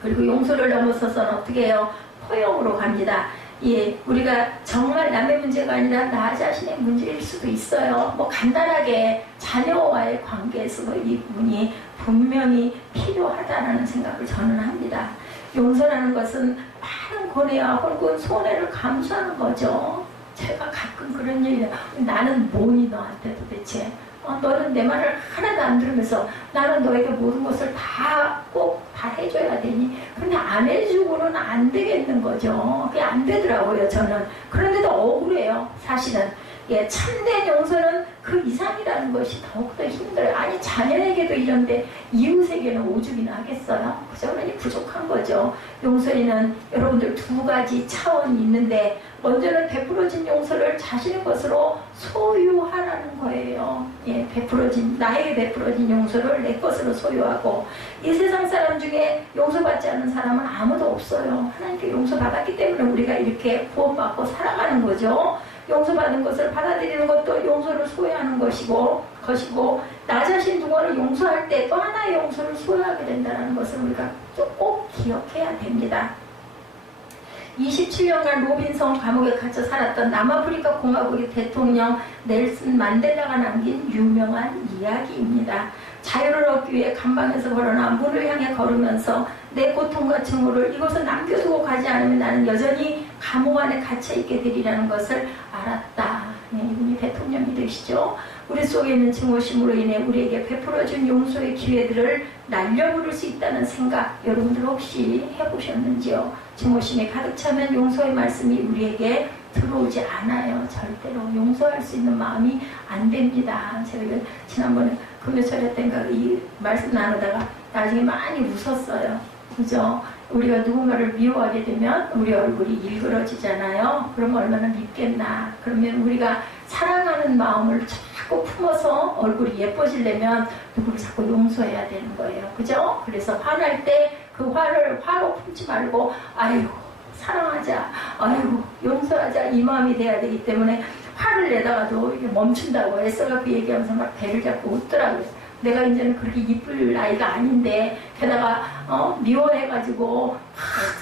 그리고 용서를 넘어서서는 어떻게 해요? 포용으로 갑니다. 예, 우리가 정말 남의 문제가 아니라 나 자신의 문제일 수도 있어요. 뭐 간단하게 자녀와의 관계에서도 이 부분이 분명히 필요하다는 생각을 저는 합니다. 용서라는 것은 많은 고뇌와 혹은 손해를 감수하는 거죠. 제가 가끔 그런 얘기를 해요. 나는 뭐니 너한테 도대체? 너는 내 말을 하나도 안 들으면서 나는 너에게 모든 것을 다 꼭 다 해줘야 되니? 근데 안 해주고는 안 되겠는 거죠. 그게 안 되더라고요, 저는. 그런데도 억울해요, 사실은. 예, 참된 용서는 그 이상이라는 것이 더욱더 힘들어요. 아니, 자녀에게도 이런데 이웃에게는 오죽이나 하겠어요? 그죠? 그러니 부족한 거죠. 용서에는 여러분들 두 가지 차원이 있는데, 먼저는 베풀어진 용서를 자신의 것으로 소유하라는 거예요. 예, 나에게 베풀어진 용서를 내 것으로 소유하고, 이 세상 사람 중에 용서받지 않는 사람은 아무도 없어요. 하나님께 용서받았기 때문에 우리가 이렇게 구원받고 살아가는 거죠. 용서받은 것을 받아들이는 것도 용서를 소유하는 것이고 나 자신 누구를 용서할 때 또 하나의 용서를 소유하게 된다는 것을 우리가 꼭 기억해야 됩니다. 27년간 로빈성 감옥에 갇혀 살았던 남아프리카 공화국의 대통령 넬슨 만델라가 남긴 유명한 이야기입니다. 자유를 얻기 위해 감방에서 걸어나 문을 향해 걸으면서 내 고통과 증오를 이곳을 남겨두고 가지 않으면 나는 여전히 감옥 안에 갇혀있게 되리라는 것을 알았다. 네, 이분이 대통령이 되시죠. 우리 속에 있는 증오심으로 인해 우리에게 베풀어준 용서의 기회들을 날려버릴 수 있다는 생각 여러분들 혹시 해보셨는지요? 증오심에 가득 차면 용서의 말씀이 우리에게 들어오지 않아요. 절대로 용서할 수 있는 마음이 안 됩니다. 제가 지난번에 금요철에 땐가 이 말씀 나누다가 나중에 많이 웃었어요. 그죠? 우리가 누군가를 미워하게 되면 우리 얼굴이 일그러지잖아요. 그럼 얼마나 밉겠나. 그러면 우리가 사랑하는 마음을 자꾸 품어서 얼굴이 예뻐지려면 누구를 자꾸 용서해야 되는 거예요. 그죠? 그래서 화날 때 그 화를 화로 품지 말고 아이고 사랑하자, 아이고 용서하자, 이 마음이 돼야 되기 때문에 화를 내다가도 이게 멈춘다고 에서가 그 얘기하면서 막 배를 잡고 웃더라고요. 내가 이제는 그렇게 이쁠 나이가 아닌데 게다가 미워해가지고 막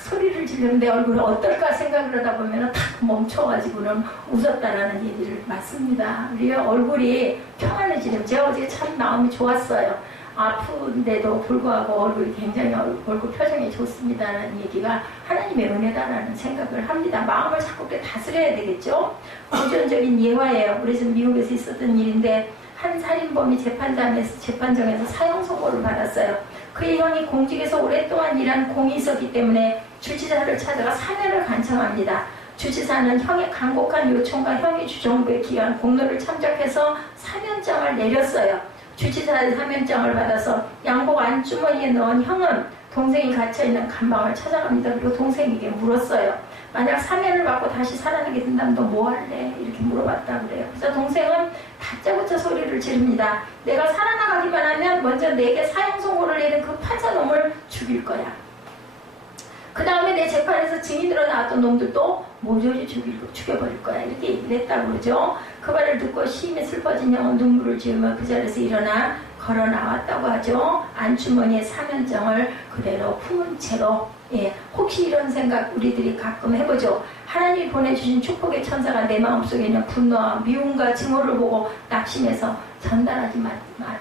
소리를 지르는데 얼굴이 어떨까 생각을 하다 보면 탁 멈춰가지고는 웃었다라는 얘기를 맞습니다. 우리 얼굴이 평안해지는, 제가 어제 참 마음이 좋았어요. 아픈데도 불구하고 얼굴이 굉장히 얼굴 표정이 좋습니다라는 얘기가 하나님의 은혜다라는 생각을 합니다. 마음을 자꾸 다스려야 되겠죠. 고전적인 예화예요. 우리 집 미국에서 있었던 일인데 한 살인범이 재판정에서 사형 선고를 받았어요. 그의 형이 공직에서 오랫동안 일한 공이 있었기 때문에 주지사를 찾아가 사면을 간청합니다. 주지사는 형의 간곡한 요청과 형의 주정부의 기한 공로를 참작해서 사면장을 내렸어요. 주지사의 사면장을 받아서 양복 안주머니에 넣은 형은 동생이 갇혀있는 감방을 찾아갑니다. 그리고 동생에게 물었어요. 만약 사면을 받고 다시 살아나게 된다면 너 뭐 할래? 이렇게 물어봤다 그래요. 그래서 동생은 다짜고짜 소리를 지릅니다. 내가 살아나가기만 하면 먼저 내게 사형 선고를 내린 그 판사놈을 죽일 거야. 그 다음에 내 재판에서 증인으로 나왔던 놈들도 모조리 죽여버릴 거야. 이렇게 얘기를 했다고 그러죠. 그 말을 듣고 심히 슬퍼진 형은 눈물을 지으며 그 자리에서 일어나 걸어 나왔다고 하죠. 안주머니에 사면장을 그대로 품은 채로. 예, 혹시 이런 생각 우리들이 가끔 해보죠. 하나님이 보내주신 축복의 천사가 내 마음속에 있는 분노와 미움과 증오를 보고 낙심해서 전달하지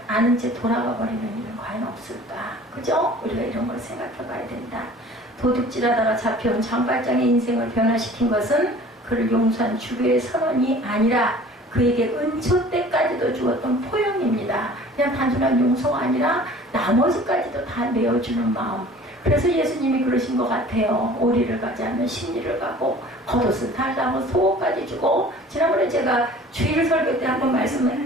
않은 채 돌아가 버리는 일은 과연 없을까? 그죠? 우리가 이런 걸 생각해 봐야 된다. 도둑질하다가 잡혀온 장발장의 인생을 변화시킨 것은 그를 용서한 주교의 선언이 아니라 그에게 은초 때까지도 주었던 포용입니다. 그냥 단순한 용서가 아니라 나머지까지도 다 내어주는 마음. 그래서 예수님이 그러신 것 같아요. 오리를 가지 않으면 십리를 가고 겉옷을 달라면 속옷까지 주고, 지난번에 제가 주일 설교 때 한번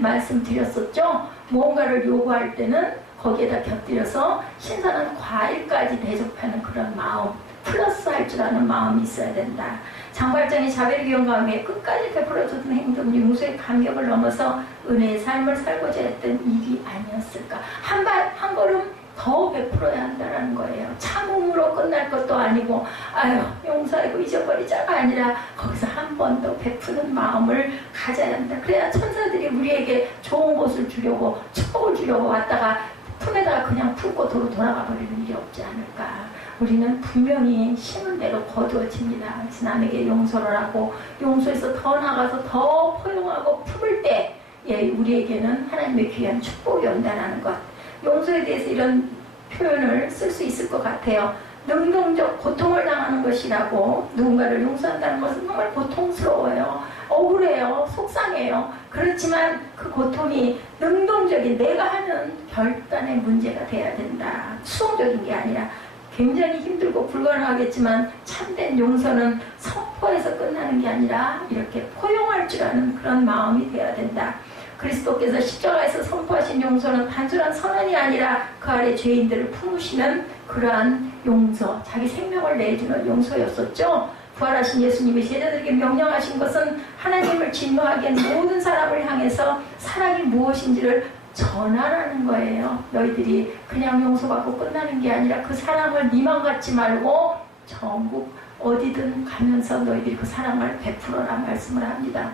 말씀드렸었죠. 무언가를 요구할 때는 거기에다 곁들여서 신선한 과일까지 대접하는 그런 마음, 플러스 할 줄 아는 마음이 있어야 된다. 장발장이 자비를 경험하며 끝까지 베풀어주던 행동은 용서의 감격을 넘어서 은혜의 삶을 살고자 했던 일이 아니었을까. 한 걸음 더 베풀어야 한다는 거예요. 참음으로 끝날 것도 아니고 아유 용서하고 잊어버리자가 아니라 거기서 한 번 더 베푸는 마음을 가져야 한다. 그래야 천사들이 우리에게 좋은 것을 주려고 축복을 주려고 왔다가 품에다가 그냥 품고 도로 돌아가 버리는 일이 없지 않을까. 우리는 분명히 심은 대로 거두어집니다. 그래서 남에게 용서를 하고 용서해서 더 나가서 더 포용하고 품을 때 우리에게는 하나님의 귀한 축복이 온다는 것. 용서에 대해서 이런 표현을 쓸 수 있을 것 같아요. 능동적 고통을 당하는 것이라고. 누군가를 용서한다는 것은 정말 고통스러워요. 억울해요. 속상해요. 그렇지만 그 고통이 능동적인 내가 하는 결단의 문제가 돼야 된다. 수동적인 게 아니라. 굉장히 힘들고 불가능하겠지만 참된 용서는 선포에서 끝나는 게 아니라 이렇게 포용할 줄 아는 그런 마음이 돼야 된다. 그리스도께서 십자가에서 선포하신 용서는 단순한 선언이 아니라 그 아래 죄인들을 품으시는 그러한 용서, 자기 생명을 내주는 용서였었죠. 부활하신 예수님이 제자들에게 명령하신 것은 하나님을 진노하기엔 모든 사람을 향해서 사랑이 무엇인지를 전하라는 거예요. 너희들이 그냥 용서받고 끝나는 게 아니라 그 사랑을 니만 갖지 말고 전국 어디든 가면서 너희들이 그 사랑을 베풀어라 말씀을 합니다.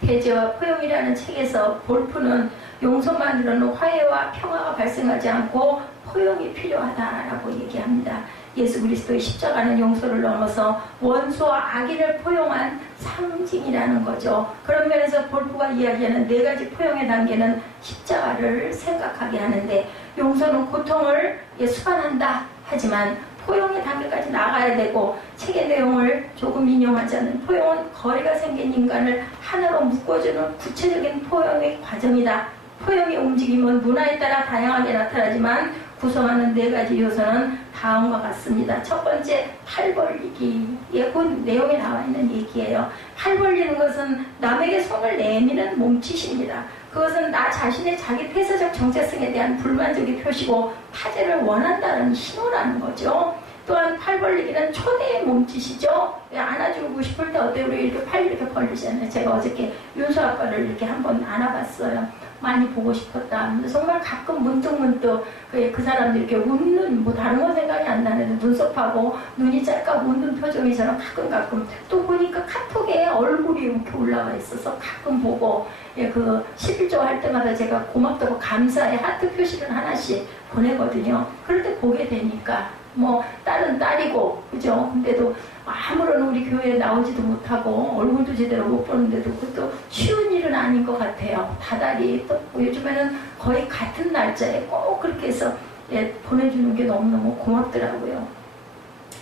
대제와 포용이라는 책에서 볼프는 용서만으로는 화해와 평화가 발생하지 않고 포용이 필요하다라고 얘기합니다. 예수 그리스도의 십자가는 용서를 넘어서 원수와 악인을 포용한 상징이라는 거죠. 그런 면에서 볼프가 이야기하는 네 가지 포용의 단계는 십자가를 생각하게 하는데, 용서는 고통을 수반한다 하지만 포용의 단계까지 나가야 되고, 책의 내용을 조금 인용하자면 포용은 거리가 생긴 인간을 하나로 묶어주는 구체적인 포용의 과정이다. 포용의 움직임은 문화에 따라 다양하게 나타나지만 구성하는 네 가지 요소는 다음과 같습니다. 첫 번째, 팔 벌리기. 곧 내용에 나와 있는 얘기예요. 팔 벌리는 것은 남에게 손을 내미는 몸짓입니다. 그것은 나 자신의 자기 폐쇄적 정체성에 대한 불만족의 표시고 타제를 원한다는 신호라는 거죠. 또한 팔 벌리기는 초대의 몸짓이죠. 안아주고 싶을 때 어때요? 우리 이렇게 팔 이렇게 벌리잖아요. 제가 어저께 윤수 아빠를 이렇게 한번 안아봤어요. 많이 보고 싶었다. 근데 정말 가끔 문득문득 그 사람들 이렇게 웃는, 뭐 다른 건 생각이 안 나는데 눈썹하고 눈이 짧고 웃는 표정이처럼 가끔 또 보니까 카톡에 얼굴이 이렇게 올라와 있어서 가끔 보고, 예, 그 11조 할 때마다 제가 고맙다고 감사의 하트 표시를 하나씩 보내거든요. 그럴 때 보게 되니까 뭐 딸은 딸이고, 그죠? 근데도 아무런 우리 교회에 나오지도 못하고 얼굴도 제대로 못 보는데도 그것도 쉬운 일은 아닌 것 같아요. 다달이 또 요즘에는 거의 같은 날짜에 꼭 그렇게 해서, 예, 보내주는 게 너무너무 고맙더라고요.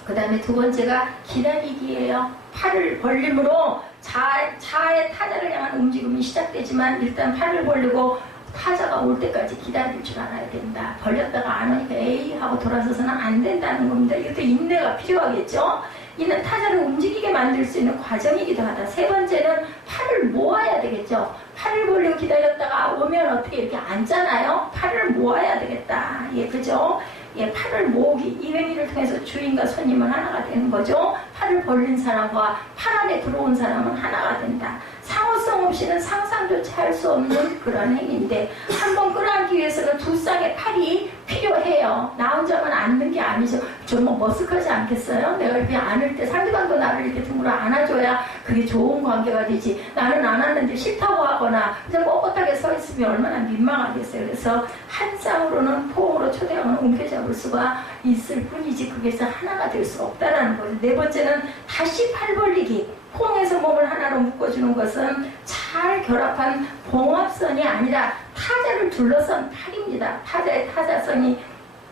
그 다음에 두 번째가 기다리기예요. 팔을 벌림으로 자아의 타자를 향한 움직임이 시작되지만 일단 팔을 벌리고 타자가 올 때까지 기다릴 줄 알아야 된다. 벌렸다가 안 오니까 에이 하고 돌아서서는 안 된다는 겁니다. 이것도 인내가 필요하겠죠. 이는 타자를 움직이게 만들 수 있는 과정이기도 하다. 세 번째는 팔을 모아야 되겠죠. 팔을 벌리고 기다렸다가 오면 어떻게 이렇게 앉잖아요. 팔을 모아야 되겠다. 예, 그죠? 예, 팔을 모으기, 이 행위를 통해서 주인과 손님은 하나가 되는 거죠. 팔을 벌린 사람과 팔 안에 들어온 사람은 하나가 된다. 상호성 없이는 상상조차 할 수 없는 그런 행위인데, 한번 끌어안기 위해서는 두 쌍의 팔이 필요해요. 나 혼자만 앉는 게 아니죠. 좀 뭐 머쓱하지 않겠어요? 내가 이렇게 안을 때 상대방도 나를 이렇게 등으로 안아줘야 그게 좋은 관계가 되지. 나는 안 왔는데 싫다고 하거나 그냥 뻣뻣하게 서 있으면 얼마나 민망하겠어요. 그래서 한 쌍으로는 포옹으로 초대형을 옮겨잡을 수가 있을 뿐이지 그게서 하나가 될 수 없다라는 거죠. 네 번째는 다시 팔 벌리기. 포옹에서 몸을 하나로 묶어주는 것은 잘 결합한 봉합선이 아니라 타자를 둘러싼 팔입니다. 타자의 타자성이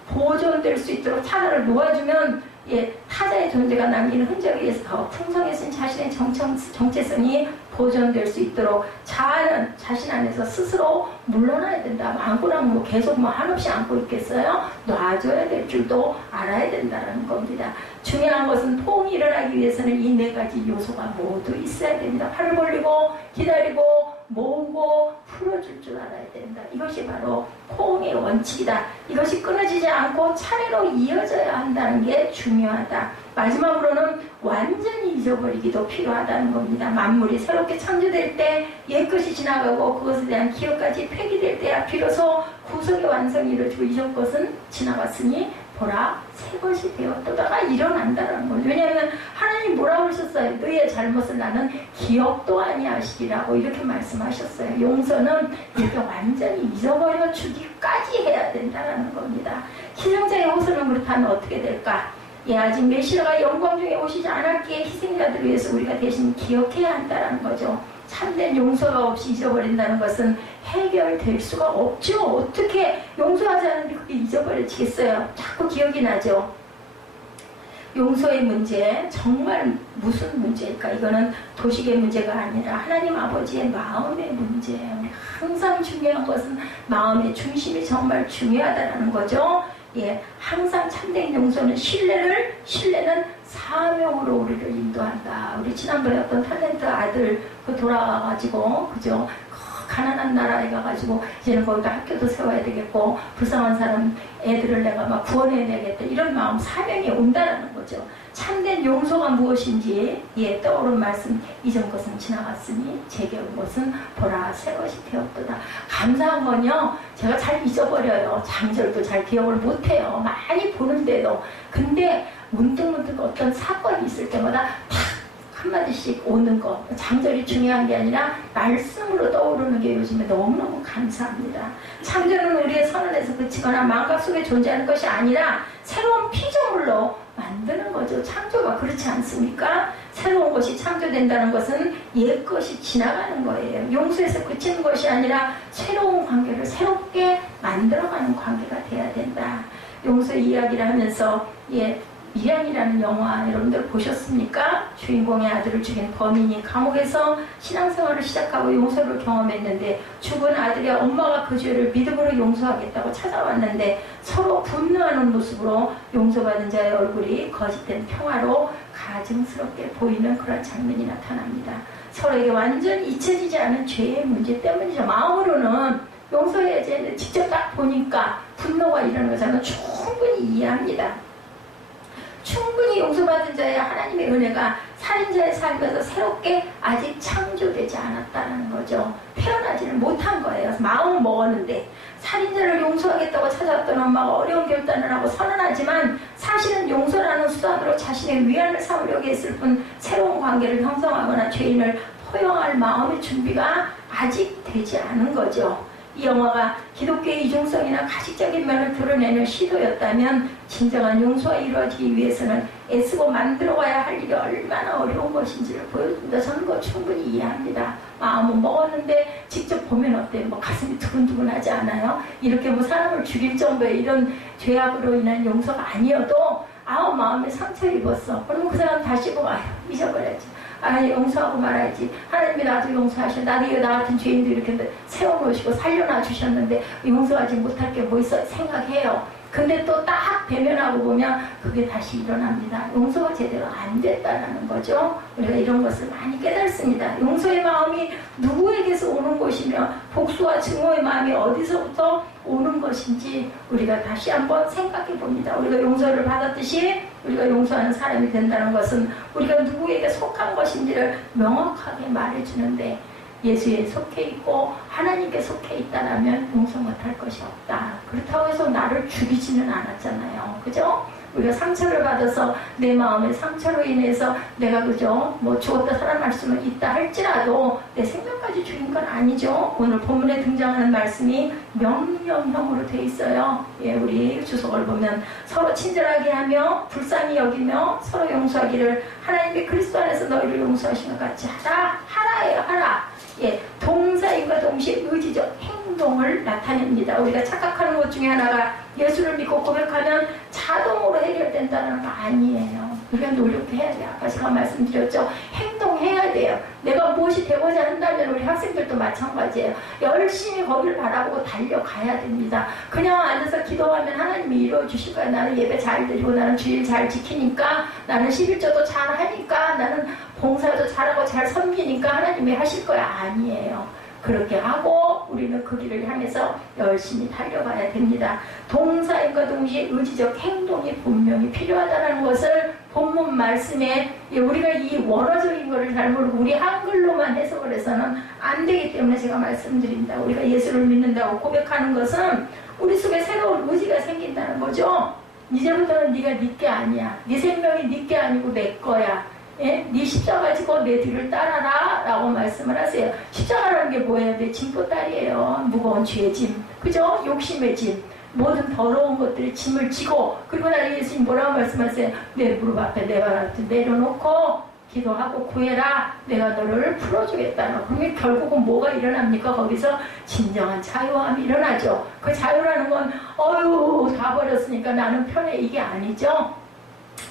보존될 수 있도록 타자를 놓아주면, 예, 타자의 존재가 남기는 흔적에 의해서 더 풍성해진 자신의 정체성이 보존될 수 있도록 자아는 자신 안에서 스스로 물러나야 된다. 안고 나면 뭐 계속 뭐 한없이 안고 있겠어요? 놔줘야 될 줄도 알아야 된다는 겁니다. 중요한 것은 포옹이 일어나기 위해서는 이 네 가지 요소가 모두 있어야 됩니다. 팔을 벌리고 기다리고 모으고 풀어줄 줄 알아야 된다. 이것이 바로 포옹의 원칙이다. 이것이 끊어지지 않고 차례로 이어져야 한다는 게 중요하다. 마지막으로는 완전히 잊어버리기도 필요하다는 겁니다. 만물이 새롭게 창조될 때 옛것이 지나가고 그것에 대한 기억까지 폐기될 때야 비로소 구속의 완성이 이루어지고 이전 것은 지나갔으니 보라 새 것이 되었도다가 일어난다는 거죠. 왜냐하면 하나님 뭐라고 하셨어요? 너희의 잘못을 나는 기억도 아니하시리라고 이렇게 말씀하셨어요. 용서는 이렇게 완전히 잊어버려 주기까지 해야 된다는 겁니다. 신령자의 호소는 그렇다면 어떻게 될까? 예, 아직 메시아가 영광 중에 오시지 않았기에 희생자들을 위해서 우리가 대신 기억해야 한다는 거죠. 참된 용서가 없이 잊어버린다는 것은 해결될 수가 없죠. 어떻게 용서하지 않는데 그게 잊어버려지겠어요? 자꾸 기억이 나죠. 용서의 문제, 정말 무슨 문제일까? 이거는 도식의 문제가 아니라 하나님 아버지의 마음의 문제예요. 항상 중요한 것은 마음의 중심이 정말 중요하다는 거죠. 예, 항상 참된 용서는 신뢰는 사명으로 우리를 인도한다. 우리 지난번에 어떤 탤런트 아들 돌아가가지고, 그죠? 가난한 나라에 가가지고 이제는 거기다 학교도 세워야 되겠고 불쌍한 사람 애들을 내가 막 구원해내야겠다 이런 마음 사명이 온다는 거죠. 참된 용서가 무엇인지, 예, 떠오른 말씀, 이전 것은 지나갔으니 제게 온 것은 보라 새 것이 되었도다. 감사한 건요, 제가 잘 잊어버려요. 장절도 잘 기억을 못해요. 많이 보는데도. 근데 문득문득 어떤 사건이 있을 때마다 탁 한마디씩 오는 거, 장절이 중요한 게 아니라 말씀으로 떠오르는 게 요즘에 너무너무 감사합니다. 창조는 우리의 선언에서 그치거나 망각 속에 존재하는 것이 아니라 새로운 피조물로 만드는 거죠. 창조가 그렇지 않습니까? 새로운 것이 창조된다는 것은 옛 것이 지나가는 거예요. 용서에서 그치는 것이 아니라 새로운 관계를 새롭게 만들어가는 관계가 돼야 된다. 용서 이야기를 하면서, 예, 미량이라는 영화 여러분들 보셨습니까? 주인공의 아들을 죽인 범인이 감옥에서 신앙생활을 시작하고 용서를 경험했는데 죽은 아들의 엄마가 그 죄를 믿음으로 용서하겠다고 찾아왔는데 서로 분노하는 모습으로 용서받은 자의 얼굴이 거짓된 평화로 가증스럽게 보이는 그런 장면이 나타납니다. 서로에게 완전히 잊혀지지 않은 죄의 문제 때문이죠. 마음으로는 용서해야지 했는데 직접 딱 보니까 분노가 일어나는 거 저는 충분히 이해합니다. 충분히 용서받은 자야 하나님의 은혜가 살인자의 삶에서 새롭게 아직 창조되지 않았다는 거죠. 태어나지는 못한 거예요. 마음을 먹었는데 살인자를 용서하겠다고 찾아왔던 엄마가 어려운 결단을 하고 선언하지만 사실은 용서라는 수단으로 자신의 위안을 삼으려고 했을 뿐 새로운 관계를 형성하거나 죄인을 포용할 마음의 준비가 아직 되지 않은 거죠. 이 영화가 기독교의 이중성이나 가식적인 면을 드러내는 시도였다면 진정한 용서가 이루어지기 위해서는 애쓰고 만들어가야 할 일이 얼마나 어려운 것인지를 보여줍니다. 저는 그거 충분히 이해합니다. 마음은 먹었는데 직접 보면 어때요? 뭐 가슴이 두근두근하지 않아요? 이렇게 뭐 사람을 죽일 정도의 이런 죄악으로 인한 용서가 아니어도 마음에 상처 입었어. 그러면 그 사람 다시 보고 잊어버려야지. 용서하고 말아야지. 하나님이 나도 용서하셔. 나도 나 같은 죄인도 이렇게 세워놓으시고 살려놔 주셨는데 용서하지 못할 게 뭐 있어 생각해요. 근데 또 딱 대면하고 보면 그게 다시 일어납니다. 용서가 제대로 안 됐다는 거죠. 우리가 이런 것을 많이 깨닫습니다. 용서의 마음이 누구에게서 오는 것이며 복수와 증오의 마음이 어디서부터 오는 것인지 우리가 다시 한번 생각해 봅니다. 우리가 용서를 받았듯이 우리가 용서하는 사람이 된다는 것은 우리가 누구에게 속한 것인지를 명확하게 말해주는데 예수에 속해 있고 하나님께 속해 있다라면 용서 못할 것이 없다. 그렇다고 해서 나를 죽이지는 않았잖아요. 그죠? 우리가 상처를 받아서 내 마음의 상처로 인해서 내가 그죠? 뭐 죽었다 살아날 수는 있다 할지라도 내 생명까지 죽인 건 아니죠. 오늘 본문에 등장하는 말씀이 명령형으로 돼 있어요. 예, 우리 주석을 보면 서로 친절하게 하며 불쌍히 여기며 서로 용서하기를 하나님의 그리스도 안에서 너희를 용서하신 것 같이 하라예요. 하라. 예, 동사인과 동시에 의지적 행동을 나타냅니다. 우리가 착각하는 것 중에 하나가 예수를 믿고 고백하면 자동으로 해결된다는 거 아니에요. 우리가 노력해야 돼요. 아까 제가 말씀드렸죠. 행동해야 돼요. 내가 무엇이 되고자 한다면 우리 학생들도 마찬가지예요. 열심히 거기를 바라보고 달려가야 됩니다. 그냥 앉아서 기도하면 하나님이 이루어주실 거예요. 나는 예배 잘 드리고 나는 주일 잘 지키니까 나는 11조도 잘 하니까 나는 봉사도 잘하고 잘 섬기니까 하나님이 하실 거야. 아니에요. 그렇게 하고 우리는 그 길을 향해서 열심히 달려가야 됩니다. 동사인과 동시에 의지적 행동이 분명히 필요하다는 것을 본문 말씀에 우리가 이 원어적인 것을 잘 모르고 우리 한글로만 해석을 해서는 안 되기 때문에 제가 말씀드립니다. 우리가 예수를 믿는다고 고백하는 것은 우리 속에 새로운 의지가 생긴다는 거죠. 이제부터는 네가 네 게 아니야. 네 생명이 네 게 아니고 내 거야. 예? 네 십자가 지고 내 뒤를 따라라 라고 말씀을 하세요. 십자가라는 게 뭐예요? 내 짐보따리예요. 무거운 죄의 짐, 그죠? 욕심의 짐, 모든 더러운 것들의 짐을 지고, 그리고 나를 예수님 뭐라고 말씀하세요? 내 무릎 앞에 내 발 앞에 내려놓고 기도하고 구해라. 내가 너를 풀어주겠다는. 그러면 결국은 뭐가 일어납니까? 거기서 진정한 자유함이 일어나죠. 그 자유라는 건 다 버렸으니까 나는 편해, 이게 아니죠.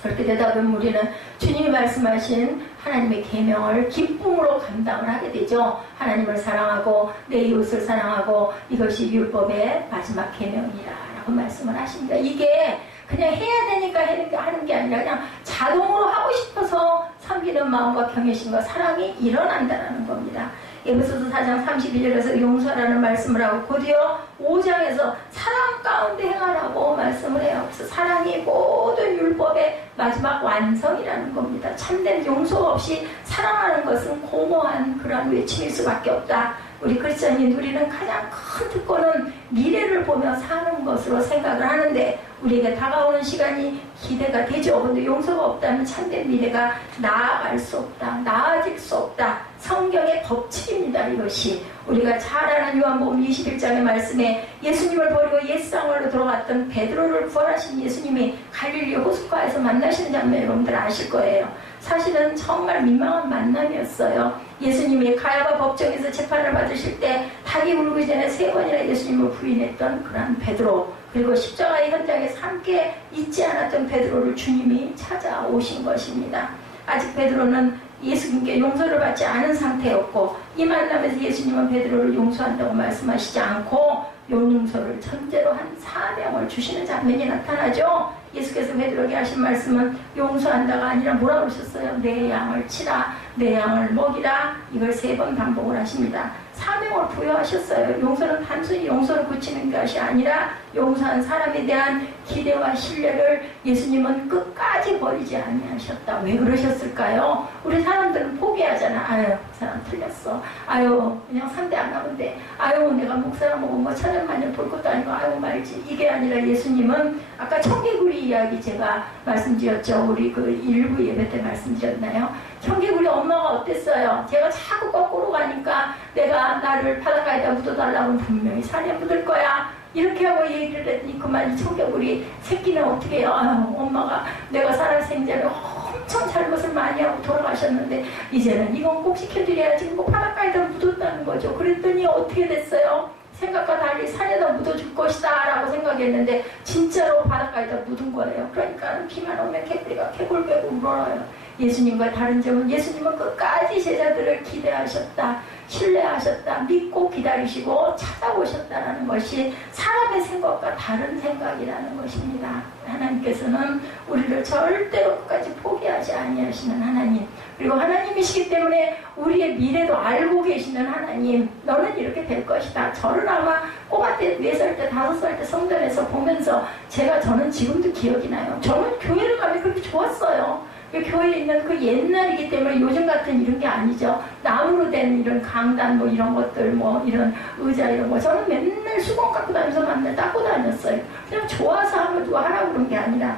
그렇게 되다 보면 우리는 주님이 말씀하신 하나님의 계명을 기쁨으로 감당을 하게 되죠. 하나님을 사랑하고 내 이웃을 사랑하고 이것이 율법의 마지막 계명이라 라고 말씀을 하십니다. 이게 그냥 해야 되니까 하는 게 아니라 그냥 자동으로 하고 싶어서 섬기는 마음과 경외심과 사랑이 일어난다는 겁니다. 에베소서 4장 31절에서 용서라는 말씀을 하고 곧이어 5장에서 사랑 가운데 행하라고 말씀을 해요. 그래서 사랑이 모든 율법의 마지막 완성이라는 겁니다. 참된 용서 없이 사랑하는 것은 공허한 그런 외침일 수밖에 없다. 우리 크리스천이 누리는 가장 큰 특권은 미래를 보며 사는 것으로 생각을 하는데 우리에게 다가오는 시간이 기대가 되죠. 근데 용서가 없다면 참된 미래가 나아갈 수 없다. 나아질 수 없다. 성경의 법칙입니다. 이것이 우리가 잘 아는 요한복음 21장의 말씀에 예수님을 버리고 옛상으로 돌아갔던 베드로를 부활하신 예수님이 갈릴리 호숫가에서 만나시는 장면 여러분들 아실 거예요. 사실은 정말 민망한 만남이었어요. 예수님이 가야바 법정에서 재판을 받으실 때 닭이 울기 전에 3번이나 예수님을 부인했던 그런 베드로, 그리고 십자가의 현장에서 함께 있지 않았던 베드로를 주님이 찾아오신 것입니다. 아직 베드로는 예수님께 용서를 받지 않은 상태였고 이 만남에서 예수님은 베드로를 용서한다고 말씀하시지 않고 용서를 전제로 한 사명을 주시는 장면이 나타나죠. 예수께서 베드로에게 하신 말씀은 용서한다가 아니라 뭐라고 하셨어요? 내 양을 치라. 내 양을 먹이라. 이걸 3번 반복을 하십니다. 사명을 부여하셨어요. 용서는 단순히 용서를 고치는 것이 아니라 용서한 사람에 대한 기대와 신뢰를 예수님은 끝까지 버리지 아니하셨다. 왜 그러셨을까요? 우리 사람들은 포기하잖아. 아유, 그 사람 틀렸어. 아유, 그냥 상대 안 하면 돼. 아유, 내가 목사람하고 뭐 천년만년 볼 것도 아니고 아유 말지. 이게 아니라 예수님은 아까 청개구리 이야기 제가 말씀드렸죠. 우리 그 일부 예배 때 말씀드렸나요? 청개구리 엄마가 어땠어요? 제가 자꾸 거꾸로 가니까 내가 나를 바닷가에다 묻어달라고 분명히 산에 묻을 거야. 이렇게 하고 얘기를 했더니 그만 청개구리 새끼는 어떻게 해요? 아유, 엄마가 내가 살아생전에 엄청 잘못을 많이 하고 돌아가셨는데 이제는 이건 꼭 지켜드려야지. 뭐 바닷가에다 묻었다는 거죠. 그랬더니 어떻게 됐어요? 생각과 달리 산에다 묻어줄 것이다 라고 생각했는데 진짜로 바닷가에다 묻은 거예요. 그러니까 비만 오면 개구리가 개골 빼고 울어요. 예수님과 다른 점은 예수님은 끝까지 제자들을 기대하셨다, 신뢰하셨다, 믿고 기다리시고 찾아오셨다는 것이 사람의 생각과 다른 생각이라는 것입니다. 하나님께서는 우리를 절대로 끝까지 포기하지 아니하시는 하나님, 그리고 하나님이시기 때문에 우리의 미래도 알고 계시는 하나님, 너는 이렇게 될 것이다. 저는 아마 꼬마 때 4살 때 5살 때 성전에서 보면서 저는 지금도 기억이 나요. 저는 교회를 가면 그렇게 좋았어요. 교회에 있는 그 옛날이기 때문에 요즘 같은 이런 게 아니죠. 나무로 된 이런 강단 뭐 이런 것들 뭐 이런 의자 이런 거 저는 맨날 수건 갖고 다니면서 맨날 닦고 다녔어요. 그냥 좋아서 하면 누가 하라고 그런 게 아니라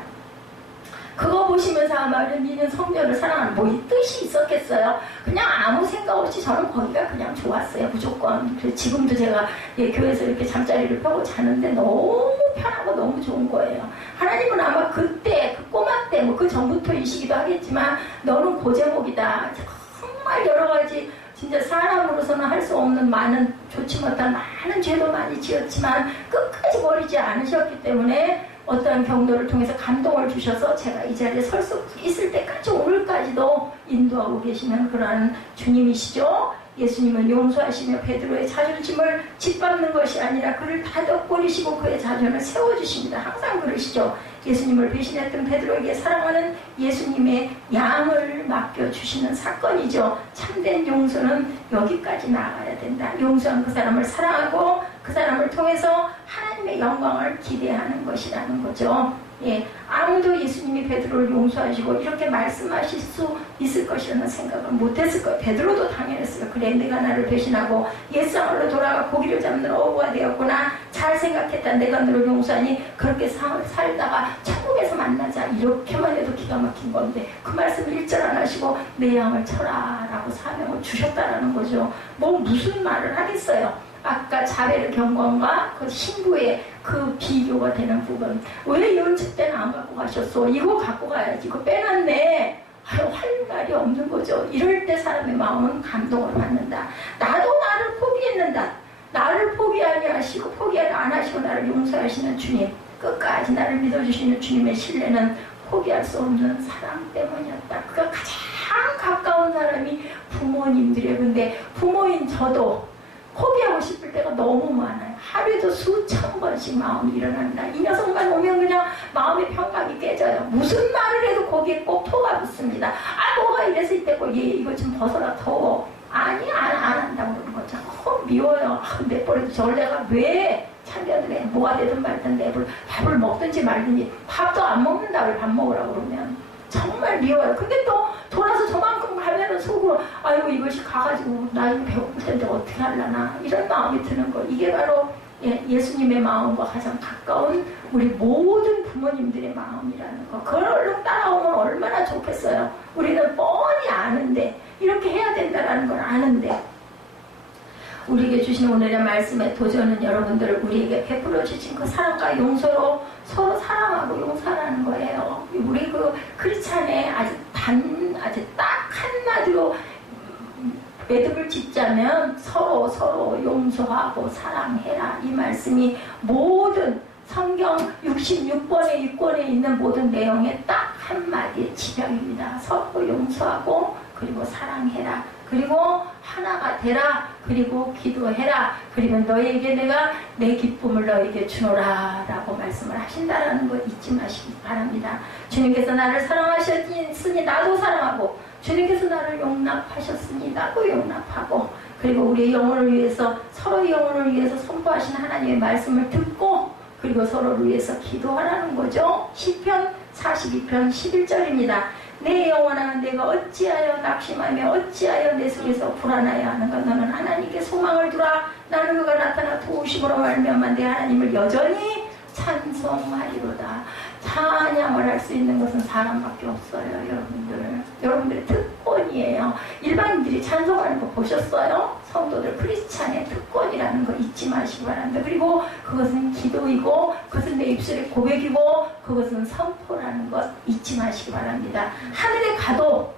그거 보시면서 아마 믿는 성전을 사랑하는 뭐 이 뜻이 있었겠어요. 그냥 아무 생각 없이 저는 거기가 그냥 좋았어요. 무조건. 지금도 제가 교회에서 이렇게 잠자리를 펴고 자는데 너무 편하고 너무 좋은 거예요. 하나님은 아마 그때 그 꼬마 때 뭐 그 전부터이시기도 하겠지만 너는 고제목이다. 정말 여러 가지 진짜 사람으로서는 할 수 없는 많은 좋지 못한 많은 죄도 많이 지었지만 끝까지 버리지 않으셨기 때문에 어떠한 경로를 통해서 감동을 주셔서 제가 이 자리에 설 수 있을 때까지 오늘까지도 인도하고 계시는 그러한 주님이시죠. 예수님은 용서하시며 베드로의 자존심을 짓밟는 것이 아니라 그를 다독거리시고 그의 자존을 세워주십니다. 항상 그러시죠. 예수님을 배신했던 베드로에게 사랑하는 예수님의 양을 맡겨주시는 사건이죠. 참된 용서는 여기까지 나아가야 된다. 용서한 그 사람을 사랑하고 그 사람을 통해서 하나님의 영광을 기대하는 것이라는 거죠. 예, 아무도 예수님이 베드로를 용서하시고 이렇게 말씀하실 수 있을 것이라는 생각을 못했을 거예요. 베드로도 당연했어요. 그래, 내가 나를 배신하고 옛상으로 돌아가 고기를 잡는 어부가 되었구나. 잘 생각했다. 내가 너를 용서하니 그렇게 살다가 천국에서 만나자. 이렇게만 해도 기가 막힌 건데 그 말씀을 1절 안 하시고 내 양을 쳐라 라고 사명을 주셨다라는 거죠. 뭐 무슨 말을 하겠어요. 아까 자베르 경건과 그 신부의 그 비교가 되는 부분. 왜 연습 때는 안 갖고 가셨어? 이거 갖고 가야지. 이거 빼놨네. 아유, 할 말이 없는 거죠. 이럴 때 사람의 마음은 감동을 받는다. 나도 나를 포기했는다. 나를 포기하지 하시고 포기를 안 하시고 나를 용서하시는 주님, 끝까지 나를 믿어주시는 주님의 신뢰는 포기할 수 없는 사랑 때문이었다. 그가 가장 가까운 사람이 부모님들이에요. 근데 부모인 저도 포기하고 싶을 때가 너무 많아요. 하루에도 수천 번씩 마음이 일어난다. 이 녀석만 오면 그냥 마음의 평강이 깨져요. 무슨 말을 해도 거기에 꼭 토가 붙습니다. 아, 뭐가 이래서 이때고 얘 이거 좀 벗어라 더워. 아니 안 한다고 그러는 거죠. 미워요. 내버려도 저걸 내가 왜 참견을 해. 뭐가 되든 말든 내버려. 밥을 먹든지 말든지 밥도 안 먹는다. 왜 밥 먹으라고 그러면. 정말 미워요. 근데 또 돌아서 저만큼 가면은 속으로 아이고 이것이 가가지고 나 이거 배고플 텐데 어떻게 하려나 이런 마음이 드는 거. 이게 바로 예수님의 마음과 가장 가까운 우리 모든 부모님들의 마음이라는 거. 그걸 얼른 따라오면 얼마나 좋겠어요. 우리는 뻔히 아는데 이렇게 해야 된다는 걸 아는데 우리에게 주신 오늘의 말씀의 도전은 여러분들을 우리에게 베풀어 주신 그 사랑과 용서로 서로 사랑하고 용서하라는 거예요. 우리 그 크리스찬의 아주 딱 한마디로 매듭을 짓자면 서로 용서하고 사랑해라. 이 말씀이 모든 성경 66권의 6권에 있는 모든 내용의 딱 한마디의 지령입니다. 서로 용서하고 그리고 사랑해라. 그리고 하나가 되라. 그리고 기도해라. 그리고 너희에게 내가 내 기쁨을 너희에게 주노라 라고 말씀을 하신다라는 거 잊지 마시기 바랍니다. 주님께서 나를 사랑하셨으니 나도 사랑하고 주님께서 나를 용납하셨으니 나도 용납하고, 그리고 우리의 영혼을 위해서, 서로의 영혼을 위해서 선포하신 하나님의 말씀을 듣고, 그리고 서로를 위해서 기도하라는 거죠. 시편 42편 11절입니다. 내 영혼아, 내가 어찌하여 낙심하며 어찌하여 내 속에서 불안하여 하는가. 너는 하나님께 소망을 두라. 나는 그가 나타나 도우심으로 말미암아 내 하나님을 여전히 찬송하리로다. 찬양을 할 수 있는 것은 사람밖에 없어요. 여러분들의 특권이에요. 일반인들이 찬송하는 거 보셨어요? 성도들 크리스찬의 특권이라는 거 잊지 마시기 바랍니다. 그리고 그것은 기도이고, 그것은 내 입술의 고백이고, 그것은 선포라는 것 잊지 마시기 바랍니다. 하늘에 가도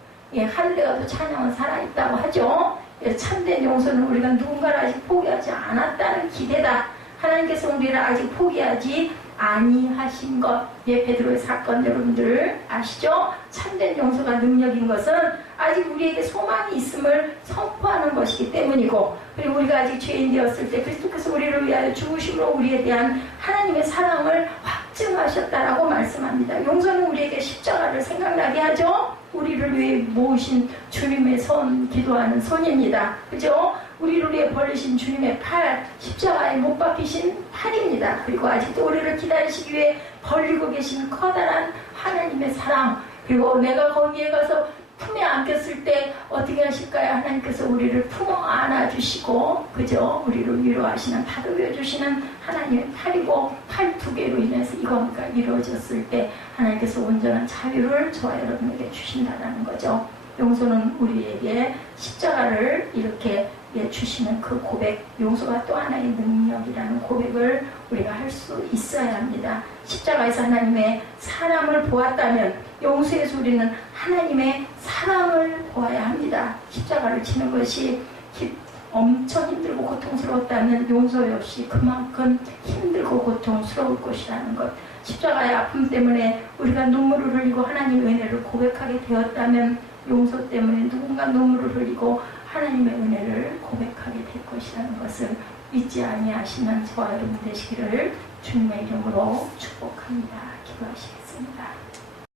찬양은 살아있다고 하죠. 참된 용서는 우리가 누군가를 아직 포기하지 않았다는 기대다. 하나님께서 우리를 아직 포기하지 아니하신 것. 베드로의 사건 여러분들 아시죠? 참된 용서가 능력인 것은 아직 우리에게 소망이 있음을 선포하는 것이기 때문이고, 그리고 우리가 아직 죄인 되었을 때 그리스도께서 우리를 위하여 죽으심으로 우리에 대한 하나님의 사랑을 확증하셨다라고 말씀합니다. 용서는 우리에게 십자가를 생각나게 하죠. 우리를 위해 모으신 주님의 손, 기도하는 손입니다. 그죠? 우리를 위해 벌리신 주님의 팔, 십자가에 못 박히신 팔입니다. 그리고 아직도 우리를 기다리시기 위해 벌리고 계신 커다란 하나님의 사랑, 그리고 내가 거기에 가서 품에 안겼을 때 어떻게 하실까요? 하나님께서 우리를 품어 안아주시고, 그죠? 우리를 위로하시는, 다독여 주시는 하나님의 팔이고, 팔 두 개로 인해서 이거가 이루어졌을 때 하나님께서 온전한 자유를 저와 여러분에게 주신다는 거죠. 용서는 우리에게 십자가를 이렇게 주시는 그 고백, 용서가 또 하나의 능력이라는 고백을 우리가 할 수 있어야 합니다. 십자가에서 하나님의 사랑을 보았다면 용서에서 우리는 하나님의 사랑을 보아야 합니다. 십자가를 치는 것이 엄청 힘들고 고통스러웠다면 용서 역시 그만큼 힘들고 고통스러울 것이라는 것. 십자가의 아픔 때문에 우리가 눈물을 흘리고 하나님의 은혜를 고백하게 되었다면 용서 때문에 누군가 눈물을 흘리고 하나님의 은혜를 고백하게 될 것이라는 것을 잊지 아니하시는 저와 여러분 되시기를 주님의 이름으로 축복합니다. 기도하시겠습니다.